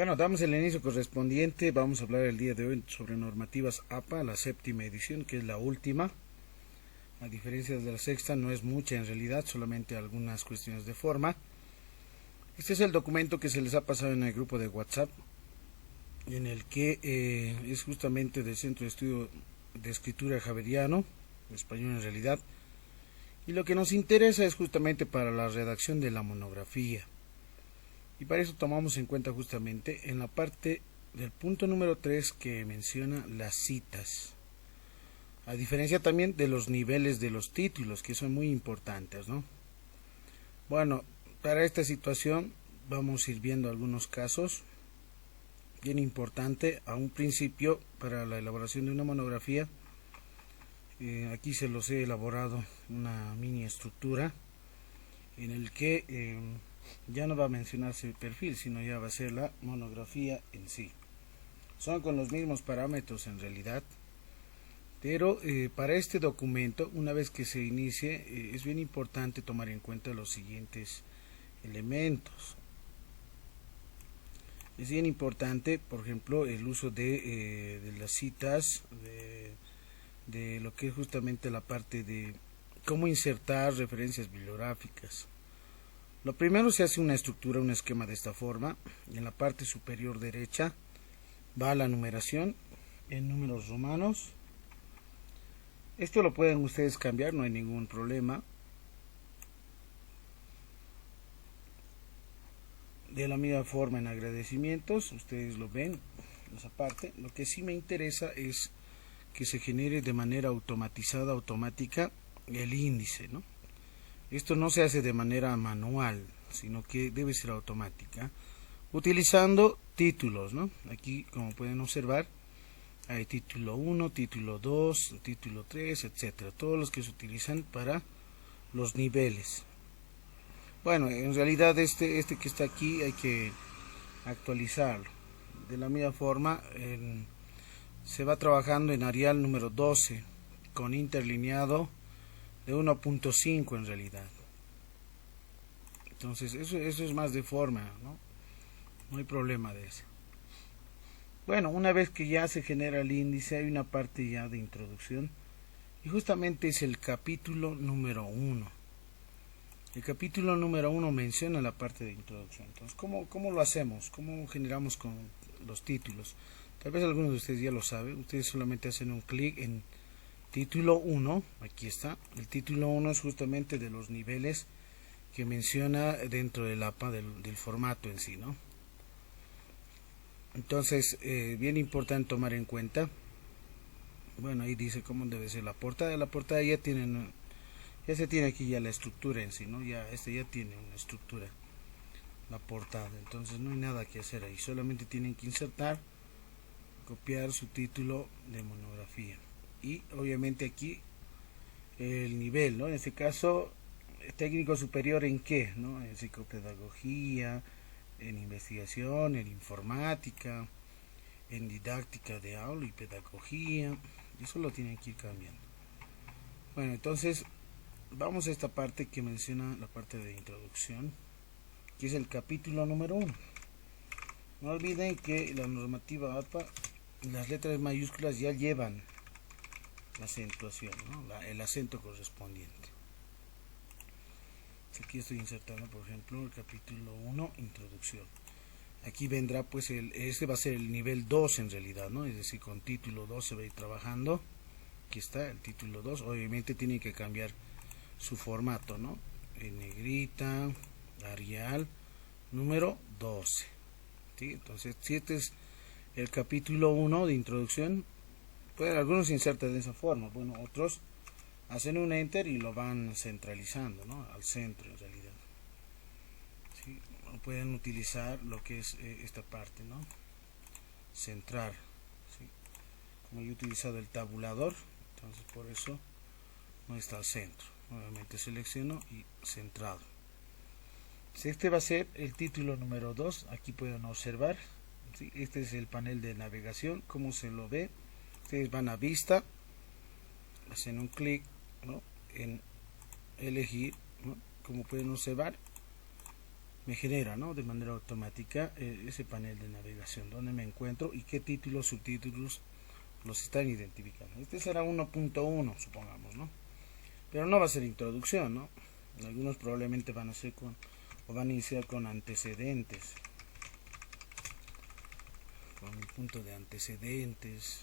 Bueno, damos el inicio correspondiente. Vamos a hablar el día de hoy sobre normativas APA, la séptima edición, que es la última. A diferencia de la sexta, no es mucha en realidad, solamente algunas cuestiones de forma. Este es el documento que se les ha pasado en el grupo de WhatsApp, en el que es justamente del Centro de Estudio de Escritura Javeriano, español en realidad. Y lo que nos interesa es justamente para la redacción de la monografía. Y para eso tomamos en cuenta justamente en la parte del punto número 3 que menciona las citas. A diferencia también de los niveles de los títulos, que son muy importantes, ¿no? Bueno, para esta situación vamos a ir viendo algunos casos. Bien importante, a un principio, para la elaboración de una monografía, aquí se los he elaborado una mini estructura en el que ya no va a mencionarse el perfil, sino ya va a ser la monografía en sí. Son con los mismos parámetros en realidad, pero para este documento, una vez que se inicie, es bien importante tomar en cuenta los siguientes elementos. Es bien importante, por ejemplo, el uso de las citas, de lo que es justamente la parte de cómo insertar referencias bibliográficas. Lo primero, se hace una estructura, un esquema de esta forma. En la parte superior derecha va la numeración en números romanos. Esto lo pueden ustedes cambiar, no hay ningún problema. De la misma forma en agradecimientos, ustedes lo ven, esa parte. Lo que sí me interesa es que se genere de manera automatizada, automática, el índice, ¿no? Esto no se hace de manera manual, sino que debe ser automática, utilizando títulos, ¿no? Aquí, como pueden observar, hay título 1, título 2, título 3, etcétera, todos los que se utilizan para los niveles. Bueno, en realidad este que está aquí hay que actualizarlo. De la misma forma, se va trabajando en Arial número 12, con interlineado de 1.5 en realidad. Entonces eso es más de forma, ¿no? No hay problema de eso. Bueno, una vez que ya se genera el índice, hay una parte ya de introducción, y justamente es el capítulo número 1. El capítulo número 1 menciona la parte de introducción. Entonces, ¿cómo lo hacemos? ¿Cómo generamos con los títulos? Tal vez algunos de ustedes ya lo saben. Ustedes solamente hacen un clic en título 1, aquí está. El título 1 es justamente de los niveles que menciona dentro del APA, del formato en sí, ¿no? Entonces, bien importante tomar en cuenta. Bueno, ahí dice cómo debe ser la portada. La portada ya se tiene aquí ya la estructura en sí, ¿no? Ya tiene una estructura, la portada. Entonces no hay nada que hacer ahí. Solamente tienen que insertar, copiar su título de monografía. Y obviamente aquí el nivel, ¿no? En este caso, técnico superior en qué, ¿no? En psicopedagogía, en investigación, en informática, en didáctica de aula y pedagogía. Eso lo tienen que ir cambiando. Bueno, entonces vamos a esta parte que menciona la parte de introducción, que es el capítulo número 1. No olviden que la normativa APA, las letras mayúsculas ya llevan la acentuación, ¿no? El acento correspondiente. Aquí estoy insertando, por ejemplo, el capítulo 1, introducción. Aquí vendrá, pues, este va a ser el nivel 2 en realidad, ¿no? Es decir, con título 2 se va a ir trabajando. Aquí está el título 2. Obviamente tiene que cambiar su formato, ¿no? En negrita, Arial, número 12. ¿Sí? Entonces, si este es el capítulo 1 de introducción, pues algunos insertan de esa forma. Bueno, otros hacen un enter y lo van centralizando, ¿no? Al centro en realidad. ¿Sí? Pueden utilizar lo que es esta parte, ¿no? Centrar. ¿Sí? Como yo he utilizado el tabulador, entonces por eso no está al centro. Nuevamente selecciono y centrado. Este va a ser el título número 2. Aquí pueden observar, ¿sí? Este es el panel de navegación. Como se lo ve, ustedes van a vista, hacen un clic, ¿no? En elegir, ¿no? Como pueden observar, me genera, ¿no?, de manera automática ese panel de navegación donde me encuentro y qué títulos, subtítulos los están identificando. Este será 1.1, supongamos, ¿no? Pero no va a ser introducción, ¿no? Algunos probablemente van a ser van a iniciar con antecedentes, con el punto de antecedentes.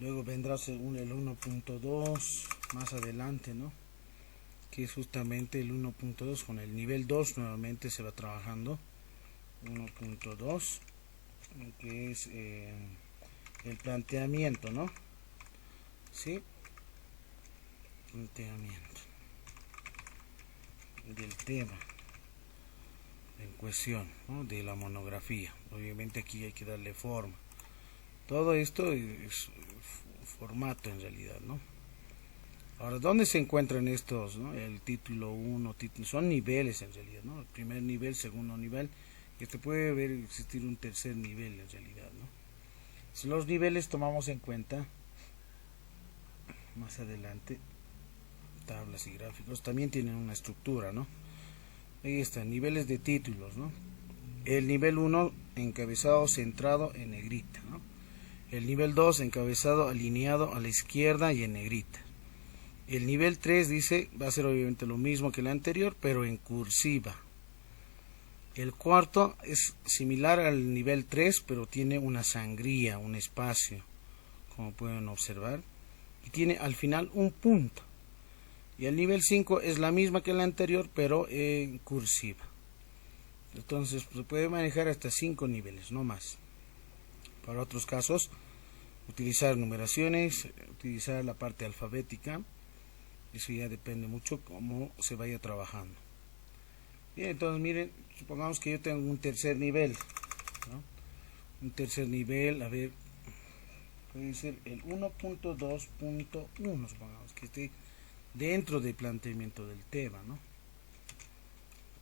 Luego vendrá el 1.2 más adelante, ¿no?, que es justamente el 1.2 con el nivel 2. Nuevamente se va trabajando 1.2, que es el planteamiento, ¿no? Sí, planteamiento del tema en cuestión, ¿no?, de la monografía. Obviamente aquí hay que darle forma. Todo esto es formato en realidad, ¿no? Ahora, ¿dónde se encuentran estos, ¿no? El título 1, son niveles en realidad, ¿no? El primer nivel, segundo nivel, y puede haber existir un tercer nivel en realidad, ¿no? Si los niveles tomamos en cuenta más adelante, tablas y gráficos también tienen una estructura, ¿no? Ahí están, niveles de títulos, ¿no? El nivel 1, encabezado centrado en negrita, ¿no? El nivel 2, encabezado alineado a la izquierda y en negrita. El nivel 3 dice, va a ser obviamente lo mismo que el anterior, pero en cursiva. El cuarto es similar al nivel 3, pero tiene una sangría, un espacio, como pueden observar, y tiene al final un punto. Y el nivel 5 es la misma que el anterior, pero en cursiva. Entonces se puede manejar hasta 5 niveles, no más. Para otros casos, utilizar numeraciones, utilizar la parte alfabética. Eso ya depende mucho cómo se vaya trabajando. Bien, entonces miren, supongamos que yo tengo un tercer nivel, ¿no? Un tercer nivel, a ver, puede ser el 1.2.1, supongamos que esté dentro del planteamiento del tema, ¿no?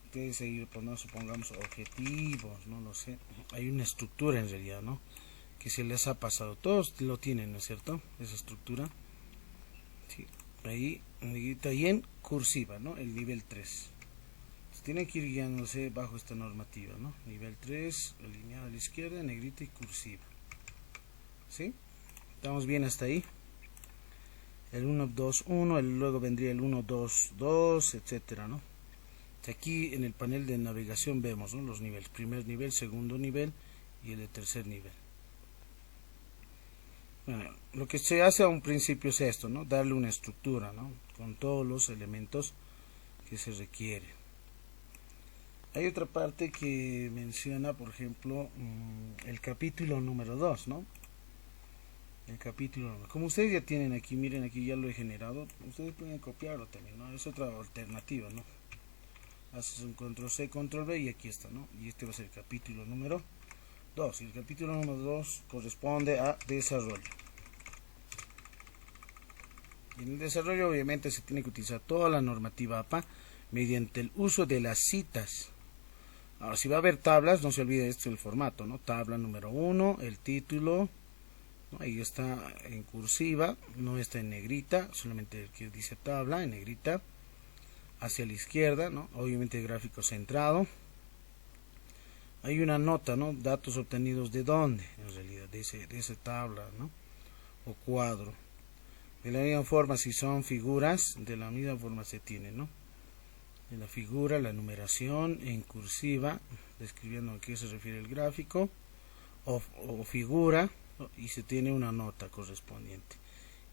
Ustedes ahí, pues, no, supongamos objetivos, no lo sé. Hay una estructura en realidad, ¿no?, que se les ha pasado. Todos lo tienen, ¿no es cierto?, esa estructura. Sí, ahí en cursiva, ¿no?, el nivel 3. Tienen que ir guiándose bajo esta normativa, ¿no? Nivel 3, alineado a la izquierda, negrita y cursiva. ¿Sí? ¿Estamos bien hasta ahí? El 1, 2, 1, luego vendría el 1, 2, 2, etcétera, ¿no? Aquí en el panel de navegación vemos, ¿no?, los niveles. Primer nivel, segundo nivel y el de tercer nivel. Bueno, lo que se hace a un principio es esto, ¿no?, darle una estructura, ¿no?, con todos los elementos que se requieren. Hay otra parte que menciona, por ejemplo, el capítulo número 2, ¿no? El capítulo, como ustedes ya tienen aquí, miren, aquí ya lo he generado, ustedes pueden copiarlo también, ¿no? Es otra alternativa, ¿no? Haces un control C, control V y aquí está, ¿no? Y este va a ser el capítulo número 2. Y el capítulo número 2 corresponde a desarrollo. Y en el desarrollo obviamente se tiene que utilizar toda la normativa APA mediante el uso de las citas. Ahora, si va a haber tablas, no se olvide este el formato, ¿no? Tabla número 1, el título, ¿no? Ahí está en cursiva, no está en negrita, solamente el que dice tabla en negrita, hacia la izquierda, ¿no? Obviamente el gráfico centrado. Hay una nota, ¿no? Datos obtenidos de dónde, en realidad, de esa tabla, ¿no?, o cuadro. De la misma forma, si son figuras, de la misma forma se tiene, ¿no?, en la figura, la numeración en cursiva, describiendo a qué se refiere el gráfico, o figura, ¿no?, y se tiene una nota correspondiente.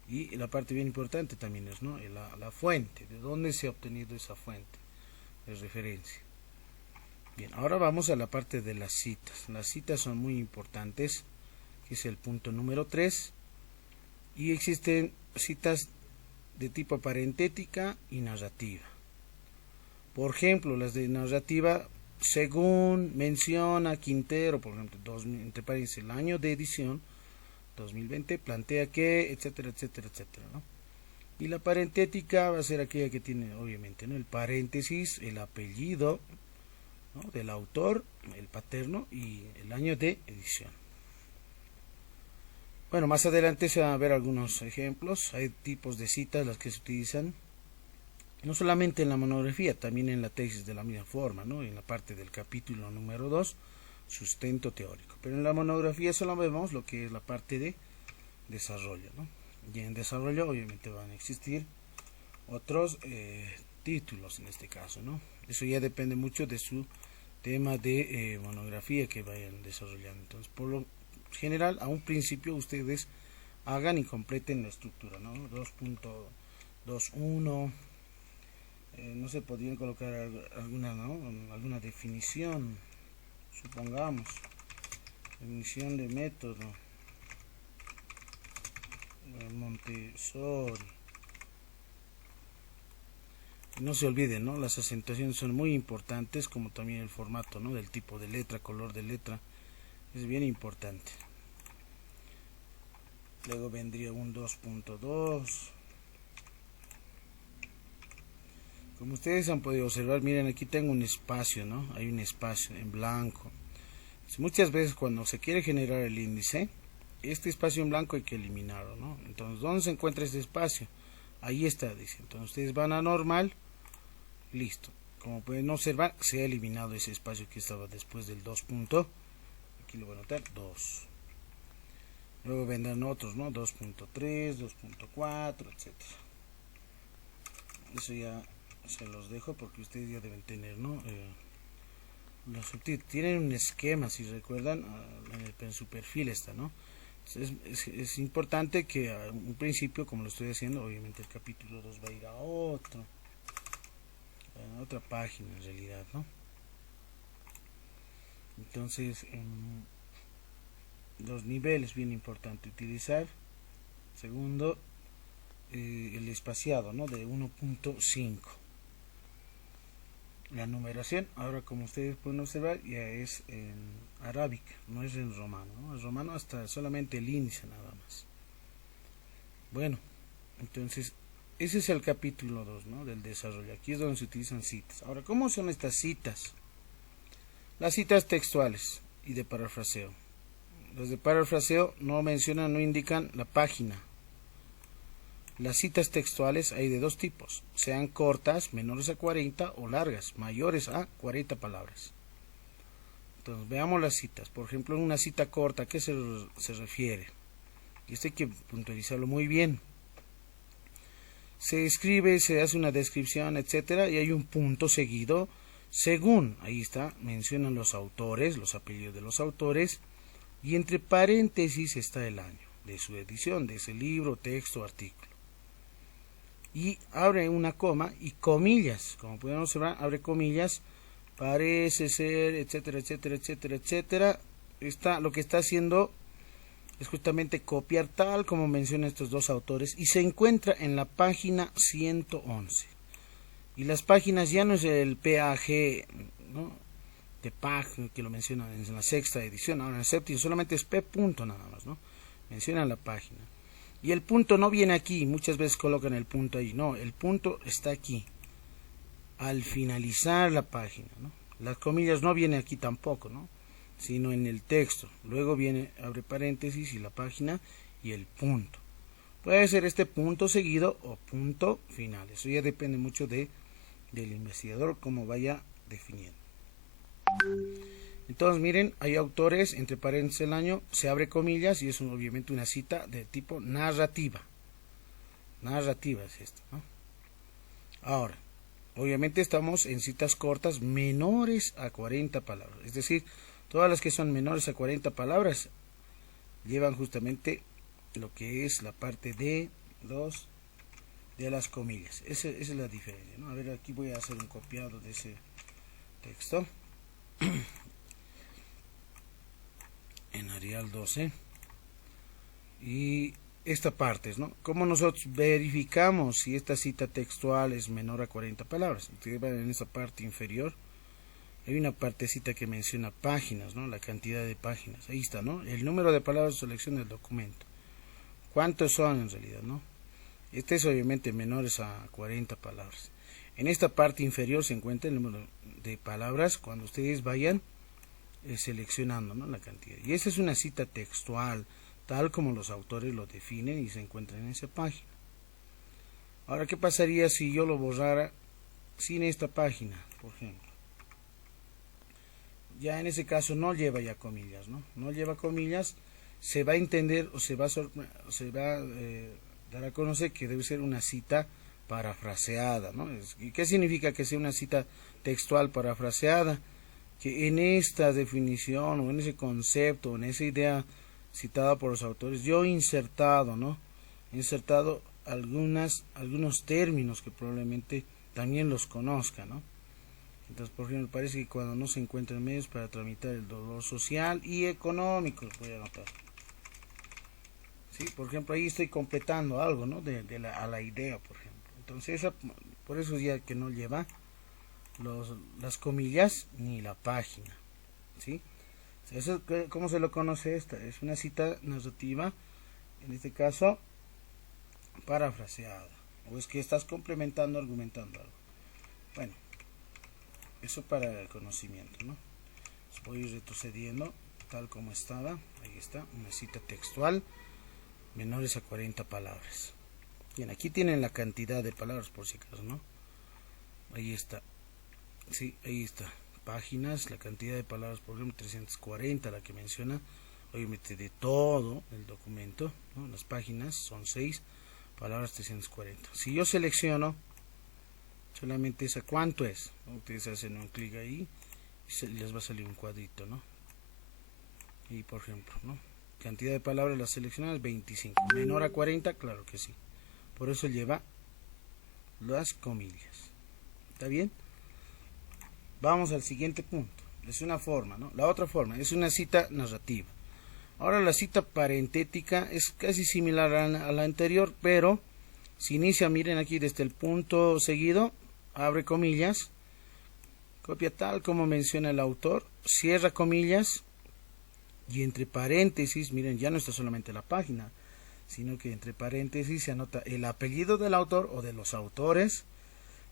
Y la parte bien importante también es, ¿no?, la fuente, de dónde se ha obtenido esa fuente de referencia. Bien, ahora vamos a la parte de las citas. Las citas son muy importantes, que es el punto número 3, y existen citas de tipo parentética y narrativa. Por ejemplo, las de narrativa, según menciona Quintero, por ejemplo, entre paréntesis, el año de edición 2020 plantea que, etcétera, etcétera, etcétera, ¿no? Y la parentética va a ser aquella que tiene, obviamente, ¿no?, el paréntesis, el apellido, ¿no?, del autor, el paterno y el año de edición. Bueno, más adelante se van a ver algunos ejemplos. Hay tipos de citas las que se utilizan. No solamente en la monografía, también en la tesis de la misma forma, ¿no? En la parte del capítulo número 2, sustento teórico. Pero en la monografía solo vemos lo que es la parte de desarrollo, ¿no? Y en desarrollo obviamente van a existir otros títulos en este caso, ¿no? Eso ya depende mucho de su tema de monografía que vayan desarrollando. Entonces, por lo general, a un principio ustedes hagan y completen la estructura, ¿no? 2.21, no sé, podrían colocar alguna, ¿no? Alguna definición, supongamos, definición de método, Montessori. No se olviden, ¿no? Las acentuaciones son muy importantes, como también el formato, ¿no? Del tipo de letra, color de letra, es bien importante. Luego vendría un 2.2. Como ustedes han podido observar, miren, aquí tengo un espacio, ¿no? Hay un espacio en blanco. Muchas veces cuando se quiere generar el índice, este espacio en blanco hay que eliminarlo, ¿no? Entonces, ¿dónde se encuentra este espacio? Ahí está, dice. Entonces, ustedes van a normal, listo. Como pueden observar, se ha eliminado ese espacio que estaba después del 2. Aquí lo voy a anotar, 2. Luego vendrán otros, ¿no? 2.3, 2.4, etcétera. Eso ya se los dejo porque ustedes ya deben tener, ¿no? Los subtítulos tienen un esquema, si recuerdan, en su perfil está, ¿no? Es importante que a un principio, como lo estoy haciendo, obviamente el capítulo 2 va a ir a otra página en realidad, ¿no? Entonces, los niveles, bien importante utilizar. Segundo, el espaciado, ¿no? De 1.5. La numeración, ahora como ustedes pueden observar, ya es en arábica, no es en romano, ¿no? El romano hasta solamente el índice nada más. Bueno, entonces ese es el capítulo 2, ¿no? Del desarrollo. Aquí es donde se utilizan citas. Ahora, ¿cómo son estas citas? Las citas textuales y de parafraseo. Las de parafraseo no mencionan, no indican la página. Las citas textuales hay de dos tipos, sean cortas, menores a 40, o largas, mayores a 40 palabras. Entonces, veamos las citas. Por ejemplo, en una cita corta, ¿a qué se refiere? Y esto hay que puntualizarlo muy bien. Se escribe, se hace una descripción, etcétera, y hay un punto seguido, según, ahí está, mencionan los autores, los apellidos de los autores, y entre paréntesis está el año de su edición, de ese libro, texto, artículo. Y abre una coma y comillas, como pueden observar, abre comillas, parece ser, etcétera, etcétera, etcétera, etcétera. Lo que está haciendo es justamente copiar tal como mencionan estos dos autores y se encuentra en la página 111. Y las páginas ya no es el PAG, ¿no? De PAG que lo mencionan en la sexta edición, ahora en la séptima solamente es P. nada más, ¿no? Mencionan la página. Y el punto no viene aquí, muchas veces colocan el punto ahí, no, el punto está aquí, al finalizar la página, ¿no? Las comillas no vienen aquí tampoco, ¿no? Sino en el texto, luego viene, abre paréntesis y la página y el punto. Puede ser este punto seguido o punto final, eso ya depende mucho del investigador, cómo vaya definiendo. Entonces miren, hay autores, entre paréntesis el año, se abre comillas y es obviamente una cita de tipo narrativa. Narrativa es esto, ¿no? Ahora, obviamente estamos en citas cortas menores a 40 palabras. Es decir, todas las que son menores a 40 palabras llevan justamente lo que es la parte de las comillas. Esa es la diferencia, ¿no? A ver, aquí voy a hacer un copiado de ese texto. En Arial 12 y esta parte, ¿no? ¿Cómo nosotros verificamos si esta cita textual es menor a 40 palabras? Ustedes van en esa parte inferior, hay una partecita que menciona páginas, ¿no? La cantidad de páginas, ahí está, ¿no? El número de palabras de selección del documento. ¿Cuántos son en realidad, no? Este es obviamente menores a 40 palabras. En esta parte inferior se encuentra el número de palabras cuando ustedes vayan seleccionando, ¿no? La cantidad. Y esa es una cita textual, tal como los autores lo definen y se encuentra en esa página. Ahora, ¿qué pasaría si yo lo borrara sin esta página, por ejemplo? Ya en ese caso no lleva ya comillas, ¿no? No lleva comillas, se va a entender o se va a dar a conocer que debe ser una cita parafraseada, ¿no? ¿Y qué significa que sea una cita textual parafraseada? Que en esta definición o en ese concepto, en esa idea citada por los autores, yo he insertado, ¿no? He insertado algunos términos que probablemente también los conozca, ¿no? Entonces, por ejemplo, parece que cuando no se encuentran medios para tramitar el dolor social y económico, los voy a anotar. ¿Sí? Por ejemplo, ahí estoy completando algo, ¿no? A la idea, por ejemplo. Entonces, por eso ya que no lleva las comillas ni la página. ¿Sí? Eso, ¿cómo se lo conoce esta? Es una cita narrativa, en este caso, parafraseada. O es que estás complementando, argumentando algo. Bueno, eso para el conocimiento, ¿no? Voy retrocediendo tal como estaba. Ahí está, una cita textual menores a 40 palabras. Bien, aquí tienen la cantidad de palabras por si acaso, ¿no? Ahí está. Sí, ahí está. Páginas, la cantidad de palabras, por ejemplo, 340, la que menciona, obviamente de todo el documento, ¿no? Las páginas son 6 palabras, 340. Si yo selecciono solamente esa, ¿cuánto es? Ustedes hacen un clic ahí y les va a salir un cuadrito, ¿no? Y por ejemplo, ¿no? Cantidad de palabras las seleccionadas 25. Menor a 40, claro que sí. Por eso lleva las comillas. ¿Está bien? Vamos al siguiente punto. Es una forma, ¿no? La otra forma es una cita narrativa. Ahora la cita parentética es casi similar a la anterior, pero se inicia, miren aquí desde el punto seguido, abre comillas, copia tal como menciona el autor, cierra comillas y entre paréntesis, miren, ya no está solamente la página, sino que entre paréntesis se anota el apellido del autor o de los autores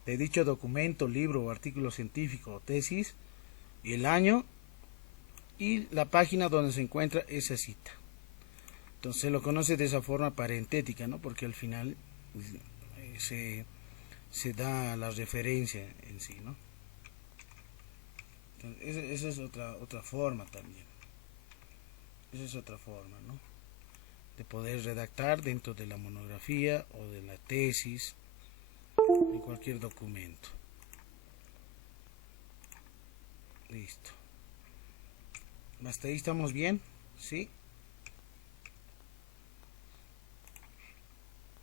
de dicho documento, libro o artículo científico o tesis, y el año y la página donde se encuentra esa cita. Entonces se lo conoce de esa forma parentética, ¿no? Porque al final se da la referencia en sí, ¿no? Entonces, esa es otra forma también. Esa es otra forma, ¿no? De poder redactar dentro de la monografía o de la tesis, en cualquier documento. Listo. Hasta ahí estamos bien, ¿sí?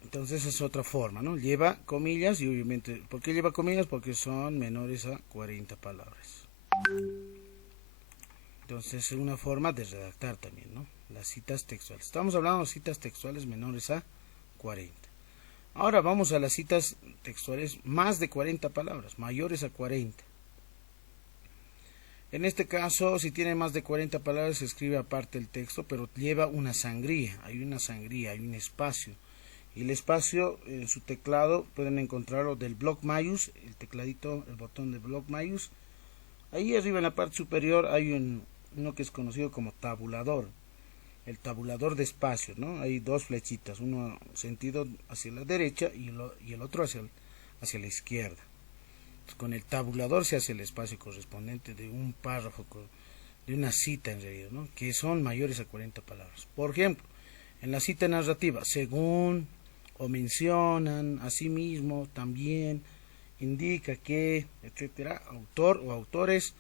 Entonces es otra forma, ¿no? Lleva comillas y obviamente, ¿por qué lleva comillas? Porque son menores a 40 palabras. Entonces es una forma de redactar también, ¿no? Las citas textuales. Estamos hablando de citas textuales menores a 40. Ahora vamos a las citas textuales más de 40 palabras, mayores a 40. En este caso, si tiene más de 40 palabras, se escribe aparte el texto, pero lleva una sangría, hay un espacio. Y el espacio en su teclado pueden encontrarlo del bloc maius, el tecladito, el botón de bloc maius. Ahí arriba en la parte superior hay uno que es conocido como tabulador, el tabulador de espacios, ¿no? Hay dos flechitas, uno sentido hacia la derecha y el otro hacia la izquierda. Con el tabulador se hace el espacio correspondiente de un párrafo, de una cita en realidad, ¿no? Que son mayores a 40 palabras. Por ejemplo, en la cita narrativa, según o mencionan, asimismo, también, indica que, etcétera, autor o autores,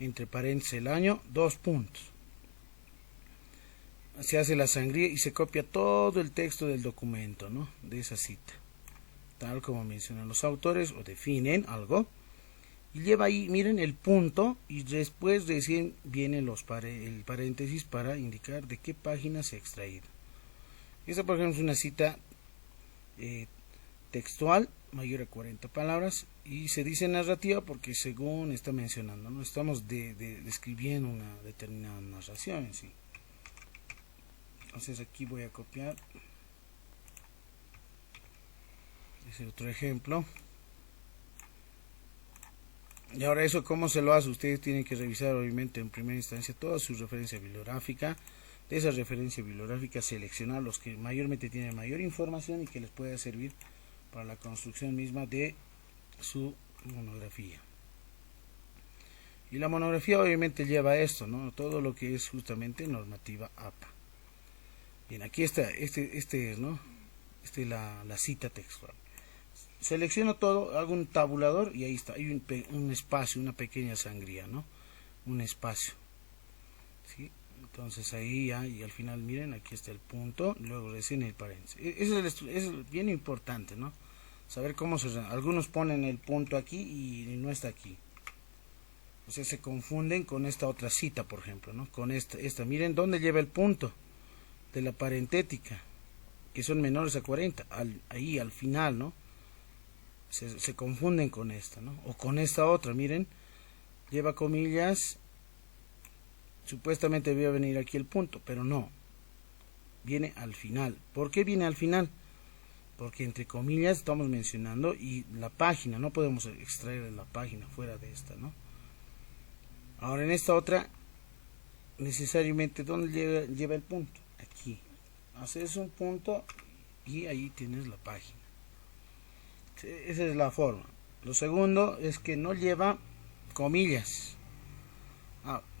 entre paréntesis el año, 2 puntos. Se hace la sangría y se copia todo el texto del documento, ¿no? De esa cita. Tal como mencionan los autores o definen algo, y lleva ahí, miren, el punto, y después recién viene el paréntesis para indicar de qué página se ha extraído. Esta, por ejemplo, es una cita textual, mayor a 40 palabras, y se dice narrativa porque según está mencionando, no estamos describiendo una determinada narración en sí. Entonces aquí voy a copiar ese otro ejemplo. Y ahora eso, ¿cómo se lo hace? Ustedes tienen que revisar obviamente en primera instancia toda su referencia bibliográfica. De esa referencia bibliográfica seleccionar los que mayormente tienen mayor información y que les pueda servir para la construcción misma de su monografía. Y la monografía obviamente lleva esto, ¿no? Todo lo que es justamente normativa APA. Bien, aquí está, ¿no? La cita textual. Selecciono todo, hago un tabulador y ahí está, hay un espacio, una pequeña sangría, ¿no? Un espacio, ¿sí? Entonces ahí ya, y al final miren, aquí está el punto, luego recién el paréntesis. Es bien importante, ¿no? Saber cómo algunos ponen el punto aquí y no está aquí. O sea, se confunden con esta otra cita, por ejemplo, ¿no? Con esta. Miren dónde lleva el punto de la parentética, que son menores a 40, ahí al final, ¿no? Se confunden con esta, ¿no? O con esta otra, miren, lleva comillas, supuestamente debía venir aquí el punto, pero no, viene al final. ¿Por qué viene al final? Porque entre comillas estamos mencionando y la página, no podemos extraer la página fuera de esta, ¿no? Ahora en esta otra, necesariamente, ¿dónde lleva el punto? Aquí. Haces un punto y ahí tienes la página. Esa es la forma. Lo segundo es que no lleva comillas.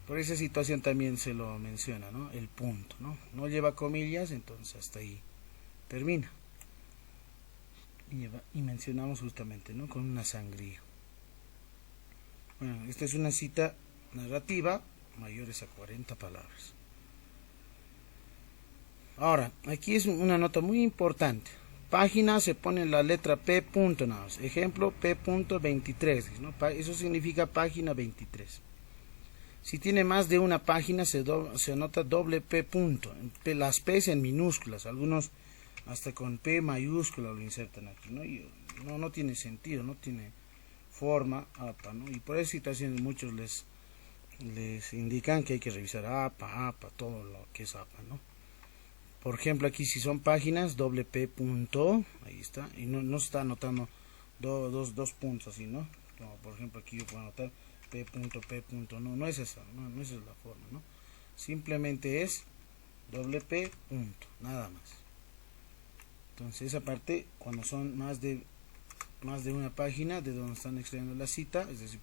Por esa situación también se lo menciona, ¿no? El punto, ¿no? No lleva comillas, entonces hasta ahí termina. Y mencionamos justamente, ¿no? Con una sangría. Bueno, esta es una cita narrativa mayores a 40 palabras. Ahora, aquí es una nota muy importante. Página se pone la letra P punto nada más. Ejemplo P.23, ¿no? Eso significa página 23. Si tiene más de una página se anota doble P punto. Las P en minúsculas, algunos hasta con P mayúscula lo insertan aquí, ¿no? Y no tiene sentido, no tiene forma APA, ¿no? Y por esa situación muchos les indican que hay que revisar APA, todo lo que es APA, ¿no? Por ejemplo, aquí si son páginas, doble P punto, ahí está, y no se está anotando dos puntos así, ¿no? Como por ejemplo aquí yo puedo anotar P punto, no es esa, no esa es la forma, ¿no? Simplemente es doble P punto, nada más. Entonces esa parte, cuando son más de una página de donde están extrayendo la cita, es decir,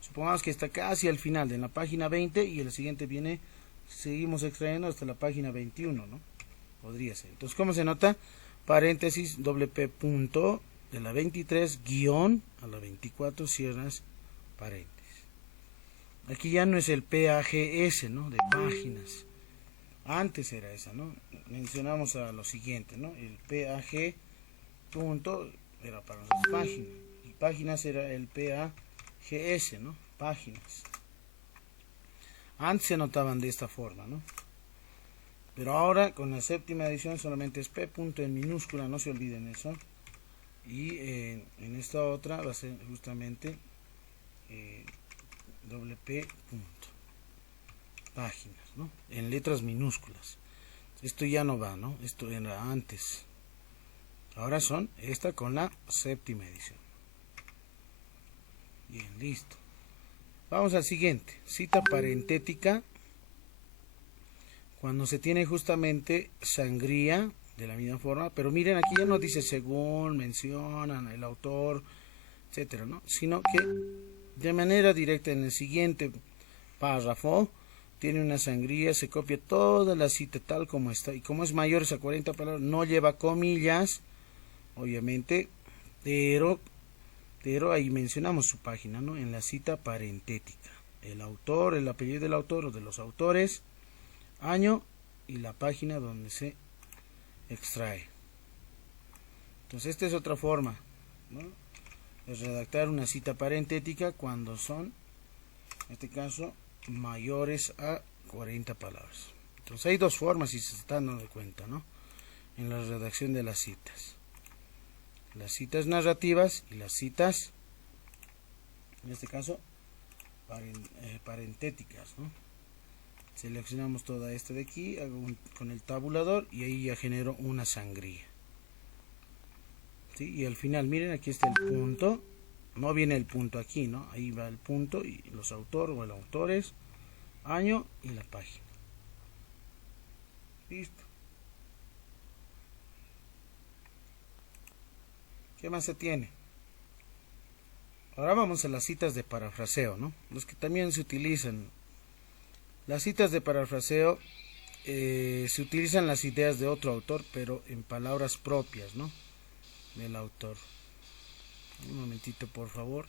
supongamos que está casi al final de la página 20 y el siguiente viene, seguimos extrayendo hasta la página 21, ¿no? Podría ser. Entonces, ¿cómo se nota? Paréntesis, doble P punto, de la 23, guión, a la 24, cierras paréntesis. Aquí ya no es el PAGS, ¿no? De páginas. Antes era esa, ¿no? Mencionamos a lo siguiente, ¿no? El PAG punto era para las páginas. Y páginas era el PAGS, ¿no? Páginas. Antes se anotaban de esta forma, ¿no? Pero ahora con la séptima edición solamente es P punto en minúscula, no se olviden eso. Y en esta otra va a ser justamente doble P punto. Páginas, ¿no? En letras minúsculas. Esto ya no va, ¿no? Esto era antes. Ahora son esta con la séptima edición. Bien, listo. Vamos al siguiente. Cita parentética. Cuando se tiene justamente sangría de la misma forma, pero miren aquí ya no dice según, mencionan el autor, etcétera, ¿no? Sino que de manera directa en el siguiente párrafo tiene una sangría, se copia toda la cita tal como está, y como es mayores a 40 palabras, no lleva comillas, obviamente, pero ahí mencionamos su página, ¿no? En la cita parentética, el autor, el apellido del autor o de los autores, año y la página donde se extrae. Entonces esta es otra forma, ¿no? De redactar una cita parentética cuando son, en este caso, mayores a 40 palabras. Entonces hay dos formas, si se están dando cuenta, ¿no? En la redacción de las citas narrativas y las citas, en este caso, parentéticas, ¿no? Seleccionamos toda esta de aquí, hago con el tabulador y ahí ya genero una sangría. ¿Sí? Y al final, miren, aquí está el punto. No viene el punto aquí, ¿no? Ahí va el punto y los autores o el autores, año y la página. Listo. ¿Qué más se tiene? Ahora vamos a las citas de parafraseo, ¿no? Los que también se utilizan. Las citas de parafraseo se utilizan las ideas de otro autor, pero en palabras propias, ¿no? Del autor. Un momentito, por favor.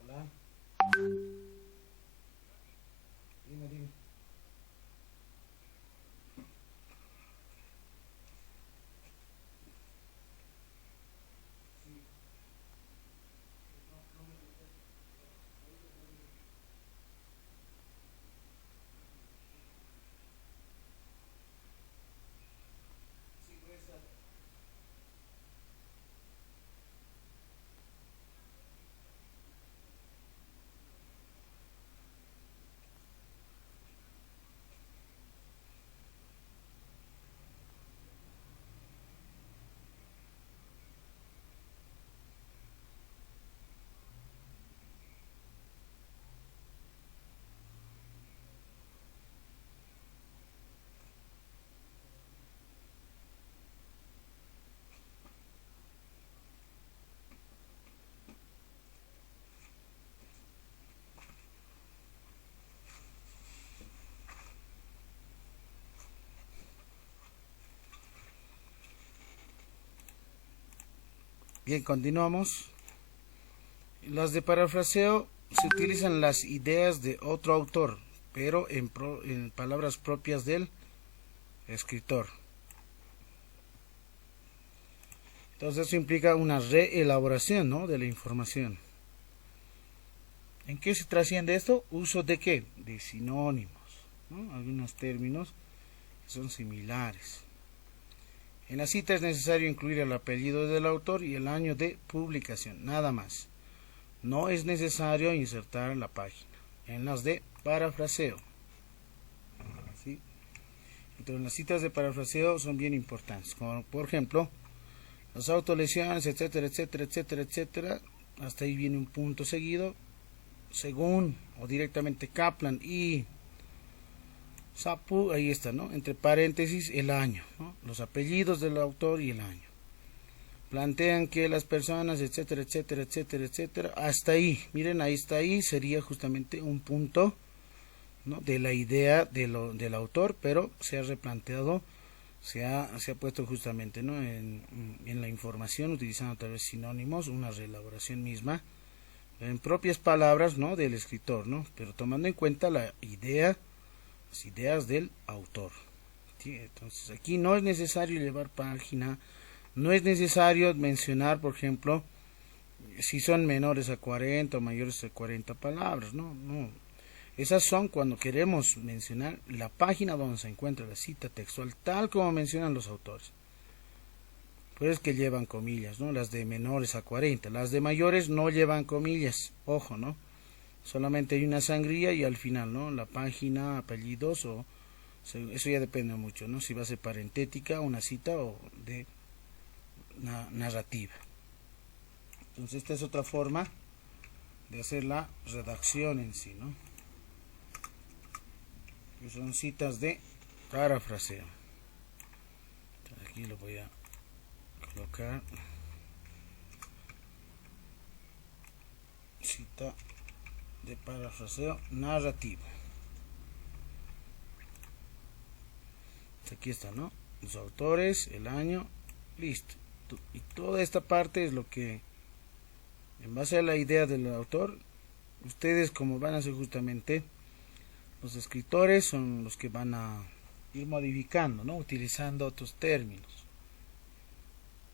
Hola. Dime. Bien, continuamos. Las de parafraseo se utilizan las ideas de otro autor, pero en palabras propias del escritor. Entonces eso implica una reelaboración, ¿no?, de la información. ¿En qué se trasciende esto? ¿Uso de qué? De sinónimos, ¿no? Algunos términos que son similares. En la cita es necesario incluir el apellido del autor y el año de publicación, nada más. No es necesario insertar la página. En las de parafraseo, ¿sí? Entonces las citas de parafraseo son bien importantes, como por ejemplo las autolesiones, etcétera, etcétera, etcétera, etcétera. Hasta ahí viene un punto seguido, según o directamente Kaplan y Sapu, ahí está, ¿no? Entre paréntesis el año, ¿no? Los apellidos del autor y el año. Plantean que las personas, etcétera, etcétera, etcétera, etcétera, hasta ahí, miren, ahí está, ahí sería justamente un punto, ¿no?, de la idea del autor, pero se ha replanteado, se ha puesto justamente, ¿no?, en la información, utilizando tal vez sinónimos, una reelaboración misma, en propias palabras, ¿no?, del escritor, ¿no?, pero tomando en cuenta la idea, las ideas del autor. ¿Sí? Entonces aquí no es necesario llevar página, no es necesario mencionar, por ejemplo, si son menores a 40 o mayores a 40 palabras, no. Esas son cuando queremos mencionar la página donde se encuentra la cita textual, tal como mencionan los autores. Pues que llevan comillas, ¿no? Las de menores a 40, las de mayores no llevan comillas, ojo, ¿no? Solamente hay una sangría y al final, ¿no?, la página, apellidos, o eso ya depende mucho, ¿no?, si va a ser parentética, una cita, o de narrativa. Entonces esta es otra forma de hacer la redacción en sí, ¿no?, que son citas de parafraseo. Entonces aquí lo voy a colocar, cita de parafraseo narrativo. Aquí está, ¿no?, los autores, el año, listo. Y toda esta parte es lo que, en base a la idea del autor, ustedes, como van a ser justamente los escritores, son los que van a ir modificando, ¿no?, utilizando otros términos.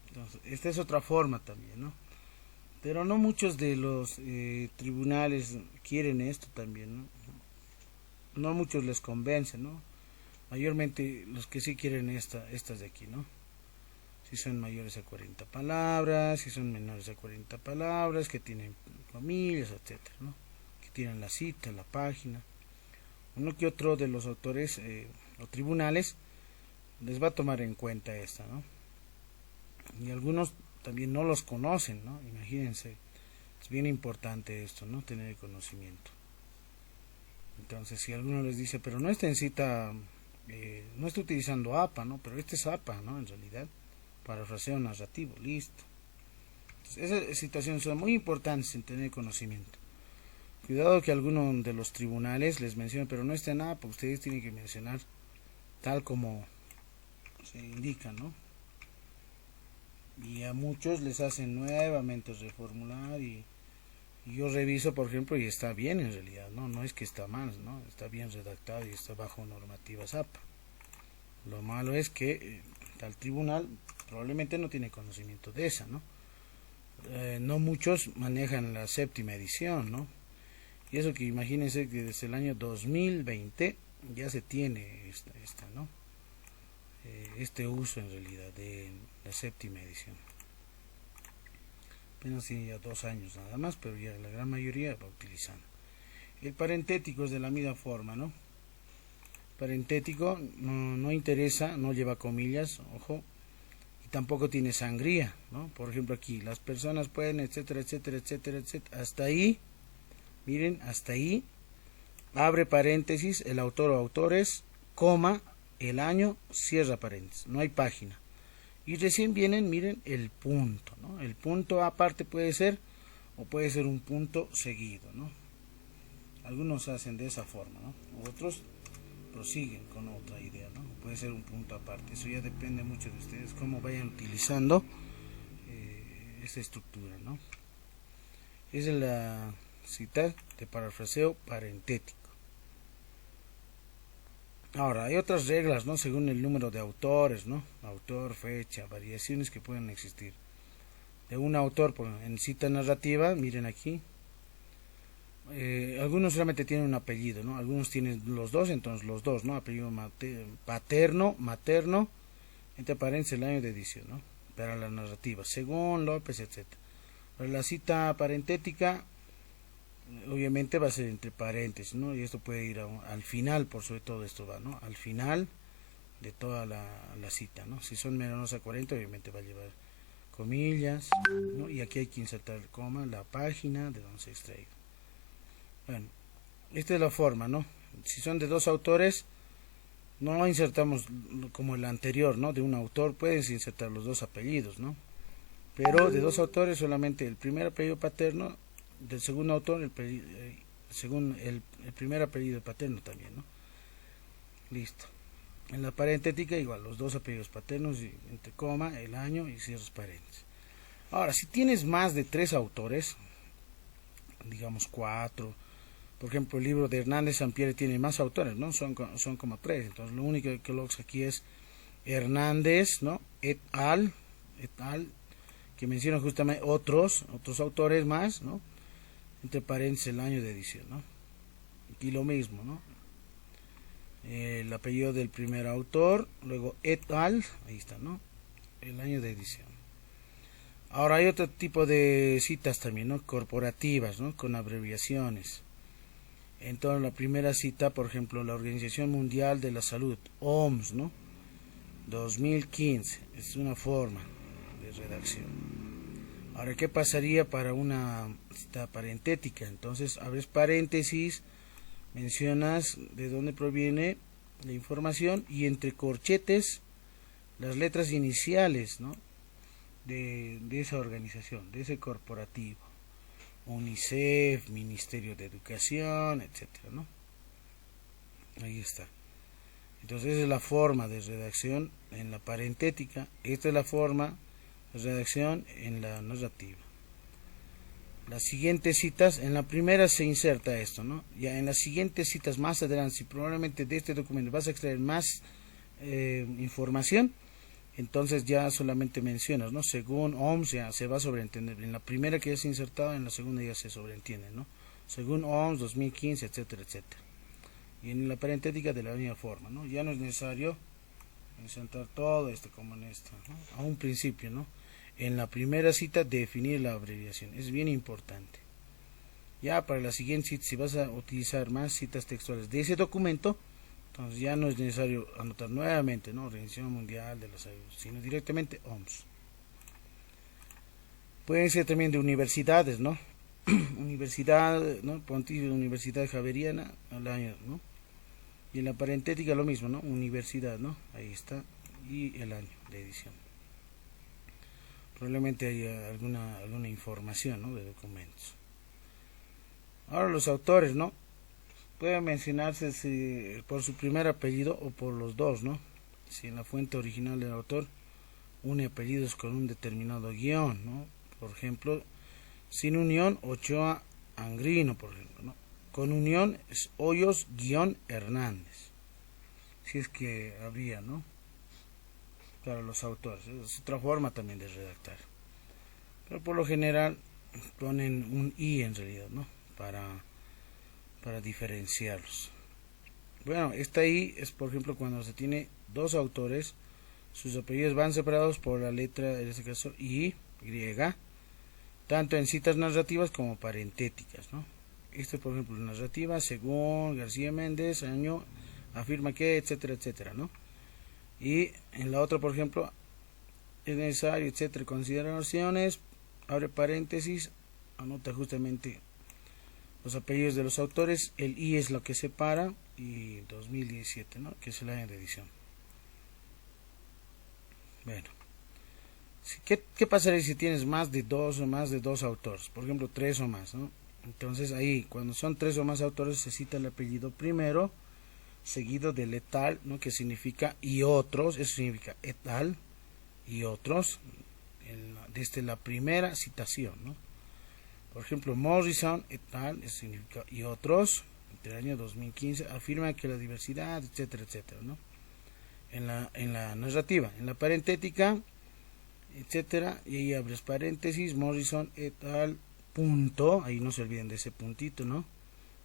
Entonces, esta es otra forma también, ¿no? Pero no muchos de los tribunales quieren esto también, ¿no? No a muchos les convence, ¿no? Mayormente los que sí quieren estas de aquí, ¿no? Si son mayores a 40 palabras, si son menores a 40 palabras, que tienen comillas, etcétera, ¿no?, que tienen la cita, la página. Uno que otro de los autores o tribunales les va a tomar en cuenta esta, ¿no? Y algunos también no los conocen, ¿no? Imagínense, Es bien importante esto, ¿no? Tener conocimiento. Entonces, si alguno les dice, pero no está en cita, no está utilizando APA, ¿no? Pero este es APA, ¿no? En realidad, parafraseo narrativo, listo. Entonces, esas situaciones son muy importantes en tener conocimiento. Cuidado que alguno de los tribunales les mencione, pero no está en APA, ustedes tienen que mencionar tal como se indica, ¿no? Y a muchos les hacen nuevamente reformular y yo reviso, por ejemplo, y está bien en realidad, no es que está mal, ¿no? Está bien redactado y está bajo normativas APA. Lo malo es que tal tribunal probablemente no tiene conocimiento de esa, ¿no? No muchos manejan la séptima edición, ¿no? Y eso que imagínense que desde el año 2020 ya se tiene esta ¿no? Este uso en realidad de la séptima edición. Apenas tiene ya 2 años nada más, pero ya la gran mayoría va utilizando. El parentético es de la misma forma, ¿no? Parentético no interesa, no lleva comillas, ojo, y tampoco tiene sangría, ¿no? Por ejemplo aquí, las personas pueden, etcétera, etcétera, etcétera, etcétera. Hasta ahí, miren, hasta ahí, abre paréntesis, el autor o autores, coma, el año, cierra paréntesis, no hay página. Y recién vienen, miren, el punto, ¿no? El punto aparte puede ser, o puede ser un punto seguido, ¿no? Algunos hacen de esa forma, ¿no? Otros prosiguen con otra idea, ¿no? Puede ser un punto aparte. Eso ya depende mucho de ustedes, cómo vayan utilizando esta estructura, ¿no? Esa es la cita de parafraseo parentético. Ahora, hay otras reglas, ¿no? Según el número de autores, ¿no? Autor, fecha, variaciones que pueden existir. De un autor en cita narrativa, miren aquí. Algunos solamente tienen un apellido, ¿no? Algunos tienen los dos, entonces los dos, ¿no? Apellido paterno, materno, entre paréntesis el año de edición, ¿no? Para la narrativa, según López, etc. Para la cita parentética, obviamente va a ser entre paréntesis, ¿no? Y esto puede ir al final, por sobre todo esto va, ¿no? Al final de toda la cita, ¿no? Si son menos a 40, obviamente va a llevar comillas, ¿no? Y aquí hay que insertar el coma, la página de donde se extrae. Bueno, esta es la forma, ¿no? Si son de dos autores, no insertamos como el anterior, ¿no? De un autor puedes insertar los dos apellidos, ¿no? Pero de dos autores solamente el primer apellido paterno, del segundo autor según el primer apellido paterno también, ¿no? Listo. En la parentética igual, los dos apellidos paternos, y entre coma, el año y cierres paréntesis. Ahora, si tienes más de 3 autores, digamos 4, por ejemplo, el libro de Hernández Sampieri tiene más autores, ¿no? Son como 3. Entonces, lo único que colocas aquí es Hernández, ¿no? Et al, que menciona justamente otros autores más, ¿no? Entre paréntesis el año de edición, ¿no? Aquí lo mismo, ¿no? El apellido del primer autor, luego et al, ahí está, ¿no? El año de edición. Ahora hay otro tipo de citas también, ¿no? Corporativas, ¿no? Con abreviaciones. Entonces la primera cita, por ejemplo, la Organización Mundial de la Salud, OMS, ¿no? 2015, es una forma de redacción. Ahora, ¿qué pasaría para una cita parentética? Entonces, abres paréntesis, mencionas de dónde proviene la información y entre corchetes las letras iniciales, ¿no? de esa organización, de ese corporativo. UNICEF, Ministerio de Educación, etcétera, ¿no? Ahí está. Entonces esa es la forma de redacción en la parentética, esta es la forma de redacción en la narrativa. Las siguientes citas, en la primera se inserta esto, ¿no? Ya en las siguientes citas más adelante, si probablemente de este documento vas a extraer más información, entonces ya solamente mencionas, ¿no? Según OMS ya se va a sobreentender. En la primera que ya se ha insertado, en la segunda ya se sobreentiende, ¿no? Según OMS 2015, etcétera, etcétera. Y en la parentética de la misma forma, ¿no? Ya no es necesario insertar todo esto como en esta, ¿no? A un principio, ¿no? En la primera cita definir la abreviación, es bien importante. Ya para la siguiente cita, si vas a utilizar más citas textuales de ese documento, entonces ya no es necesario anotar nuevamente, ¿no? Organización Mundial de la Salud, sino directamente OMS. Pueden ser también de universidades, ¿no? Universidad, ¿no? Pontificia Universidad Javeriana al año, ¿no? Y en la parentética lo mismo, ¿no? Universidad, ¿no? Ahí está. Y el año de edición. Probablemente haya alguna información, ¿no? De documentos. Ahora los autores, ¿no? Pueden mencionarse por su primer apellido o por los dos, ¿no? Si en la fuente original del autor une apellidos con un determinado guión, ¿no? Por ejemplo, sin unión, Ochoa Angrino, por ejemplo, ¿no? Con unión es Hoyos-Hernández. Si es que habría, ¿no? Para los autores. Es otra forma también de redactar. Pero por lo general ponen un I en realidad, ¿no? Para diferenciarlos. Bueno, esta I es, por ejemplo, cuando se tiene dos autores, sus apellidos van separados por la letra, en este caso, I, Y, tanto en citas narrativas como parentéticas, ¿no? Este, por ejemplo, narrativa, según García Méndez, año, afirma que, etcétera, etcétera, ¿no? Y en la otra, por ejemplo, es necesario, etcétera, consideraciones, abre paréntesis, anota justamente los apellidos de los autores, el I es lo que separa, y 2017, ¿no? Que es el año de edición. Bueno, ¿qué pasaría si tienes más de dos autores? Por ejemplo, tres o más, ¿no? Entonces ahí, cuando son tres o más autores, se cita el apellido primero, seguido del et al, ¿no? Que significa y otros, eso significa et al y otros, desde la primera citación, ¿no? Por ejemplo, Morrison et al, eso significa y otros, entre el año 2015, afirma que la diversidad, etcétera, etcétera, ¿no? En la narrativa, en la parentética, etcétera, y ahí abres paréntesis, Morrison et al, punto, ahí no se olviden de ese puntito, ¿no?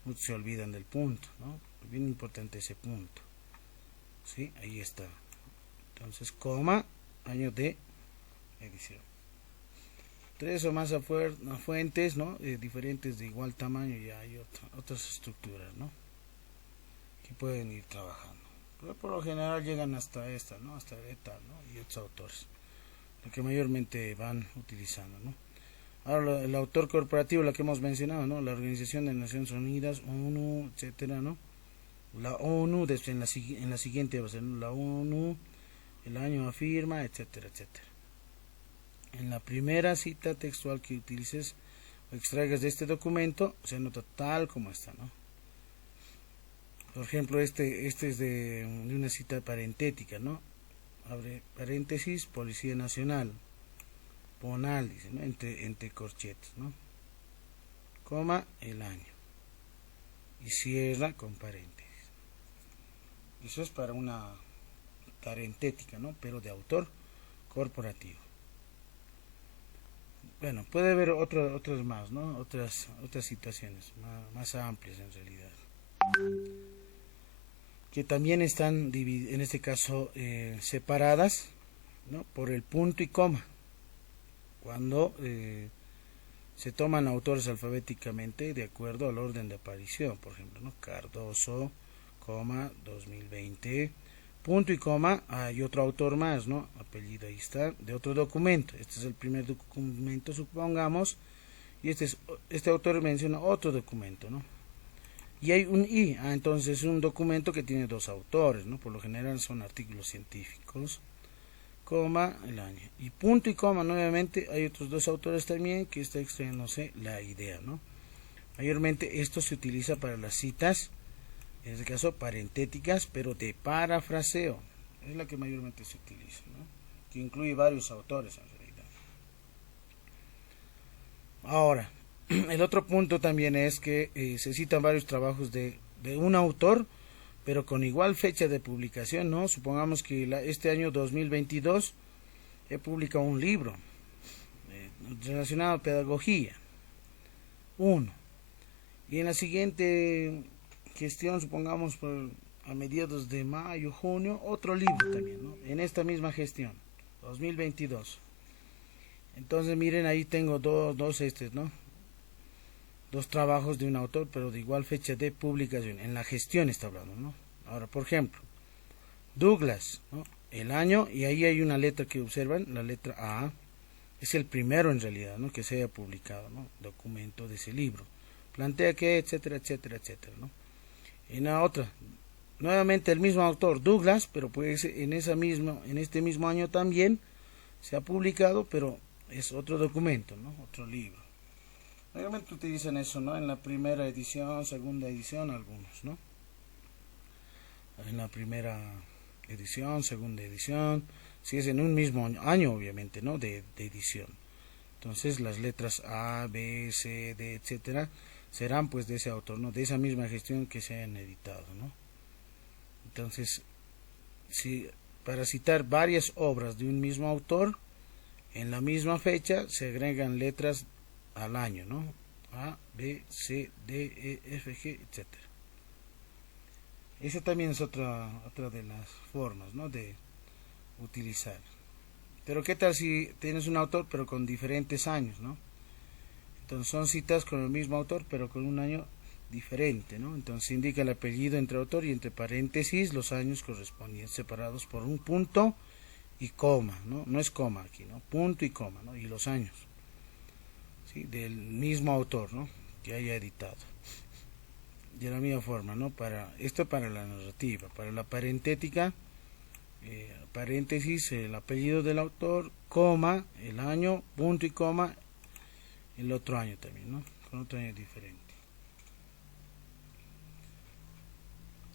Muchos se olvidan del punto, ¿no? Bien importante ese punto, ¿sí? Ahí está. Entonces, coma, año de edición. Tres o más fuentes, ¿no? Diferentes de igual tamaño, ya hay otras estructuras, ¿no? Que pueden ir trabajando. Pero por lo general llegan hasta esta, ¿no? Hasta ETA, ¿no? Y otros autores, lo que mayormente van utilizando, ¿no? Ahora el autor corporativo, la que hemos mencionado, ¿no? La Organización de Naciones Unidas, ONU, etcétera, ¿no? La ONU, en la siguiente va a ser, ¿no? La ONU, el año afirma, etcétera, etcétera. En la primera cita textual que utilices o extraigas de este documento, se anota tal como está, ¿no? Por ejemplo, este es de una cita parentética, ¿no? Abre paréntesis, Policía Nacional, PONAL, dice, ¿no? Entre corchetes, ¿no? Coma, el año. Y cierra con paréntesis. Eso es para una parentética, ¿no? Pero de autor corporativo. Bueno, puede haber otras más, ¿no? Otras situaciones más amplias en realidad, que también están en este caso separadas, ¿no? Por el punto y coma, cuando se toman autores alfabéticamente de acuerdo al orden de aparición. Por ejemplo, ¿no? Cardoso, coma, 2020, punto y coma, hay otro autor más, ¿no? Apellido, ahí está, de otro documento. Este es el primer documento, supongamos, y este autor menciona otro documento, ¿no? Y hay un I, entonces es un documento que tiene dos autores, ¿no? Por lo general son artículos científicos, coma, el año. Y punto y coma, nuevamente, hay otros dos autores también que está extrayéndose la idea, ¿no? Mayormente esto se utiliza para las citas, en este caso parentéticas, pero de parafraseo. Es la que mayormente se utiliza, ¿no? Que incluye varios autores en realidad. Ahora, el otro punto también es que se citan varios trabajos de un autor, pero con igual fecha de publicación, ¿no? Supongamos que este año 2022 he publicado un libro relacionado a pedagogía, uno. Y en la siguiente gestión, supongamos a mediados de mayo, junio, otro libro también, ¿no? En esta misma gestión, 2022. Entonces miren, ahí tengo dos ¿no? Dos trabajos de un autor, pero de igual fecha de publicación. En la gestión está hablando, ¿no? Ahora, por ejemplo, Douglas, ¿no? El año, y ahí hay una letra que observan, la letra A, Es el primero en realidad, ¿no?, que se haya publicado, ¿no?, documento de ese libro. Plantea que, etcétera, etcétera, etcétera, ¿no? En la otra, nuevamente el mismo autor, Douglas, pero pues en este mismo año también se ha publicado, pero es otro documento, ¿no?, otro libro. Realmente utilizan eso, ¿no?, en la primera edición, segunda edición, algunos, ¿no? En la primera edición, segunda edición, si es en un mismo año, obviamente, ¿no?, de edición. Entonces las letras A, B, C, D, etcétera, serán pues de ese autor, ¿no?, de esa misma gestión que se hayan editado, ¿no? Entonces, si para citar varias obras de un mismo autor, en la misma fecha se agregan letras al año, ¿no? A, B, C, D, E, F, G, etcétera. Esa también es otra de las formas, ¿no?, de utilizar. Pero qué tal si tienes un autor pero con diferentes años, ¿no? Entonces son citas con el mismo autor pero con un año diferente, ¿no? Entonces indica el apellido entre autor y entre paréntesis los años correspondientes separados por un punto y coma, ¿no? No es coma aquí, ¿no? Punto y coma, ¿no? Y los años, ¿sí?, del mismo autor, ¿no?, que haya editado. De la misma forma, ¿no? Esto para la narrativa. Para la parentética, paréntesis, el apellido del autor, coma, el año, punto y coma, el otro año también, ¿no?, con otro año diferente.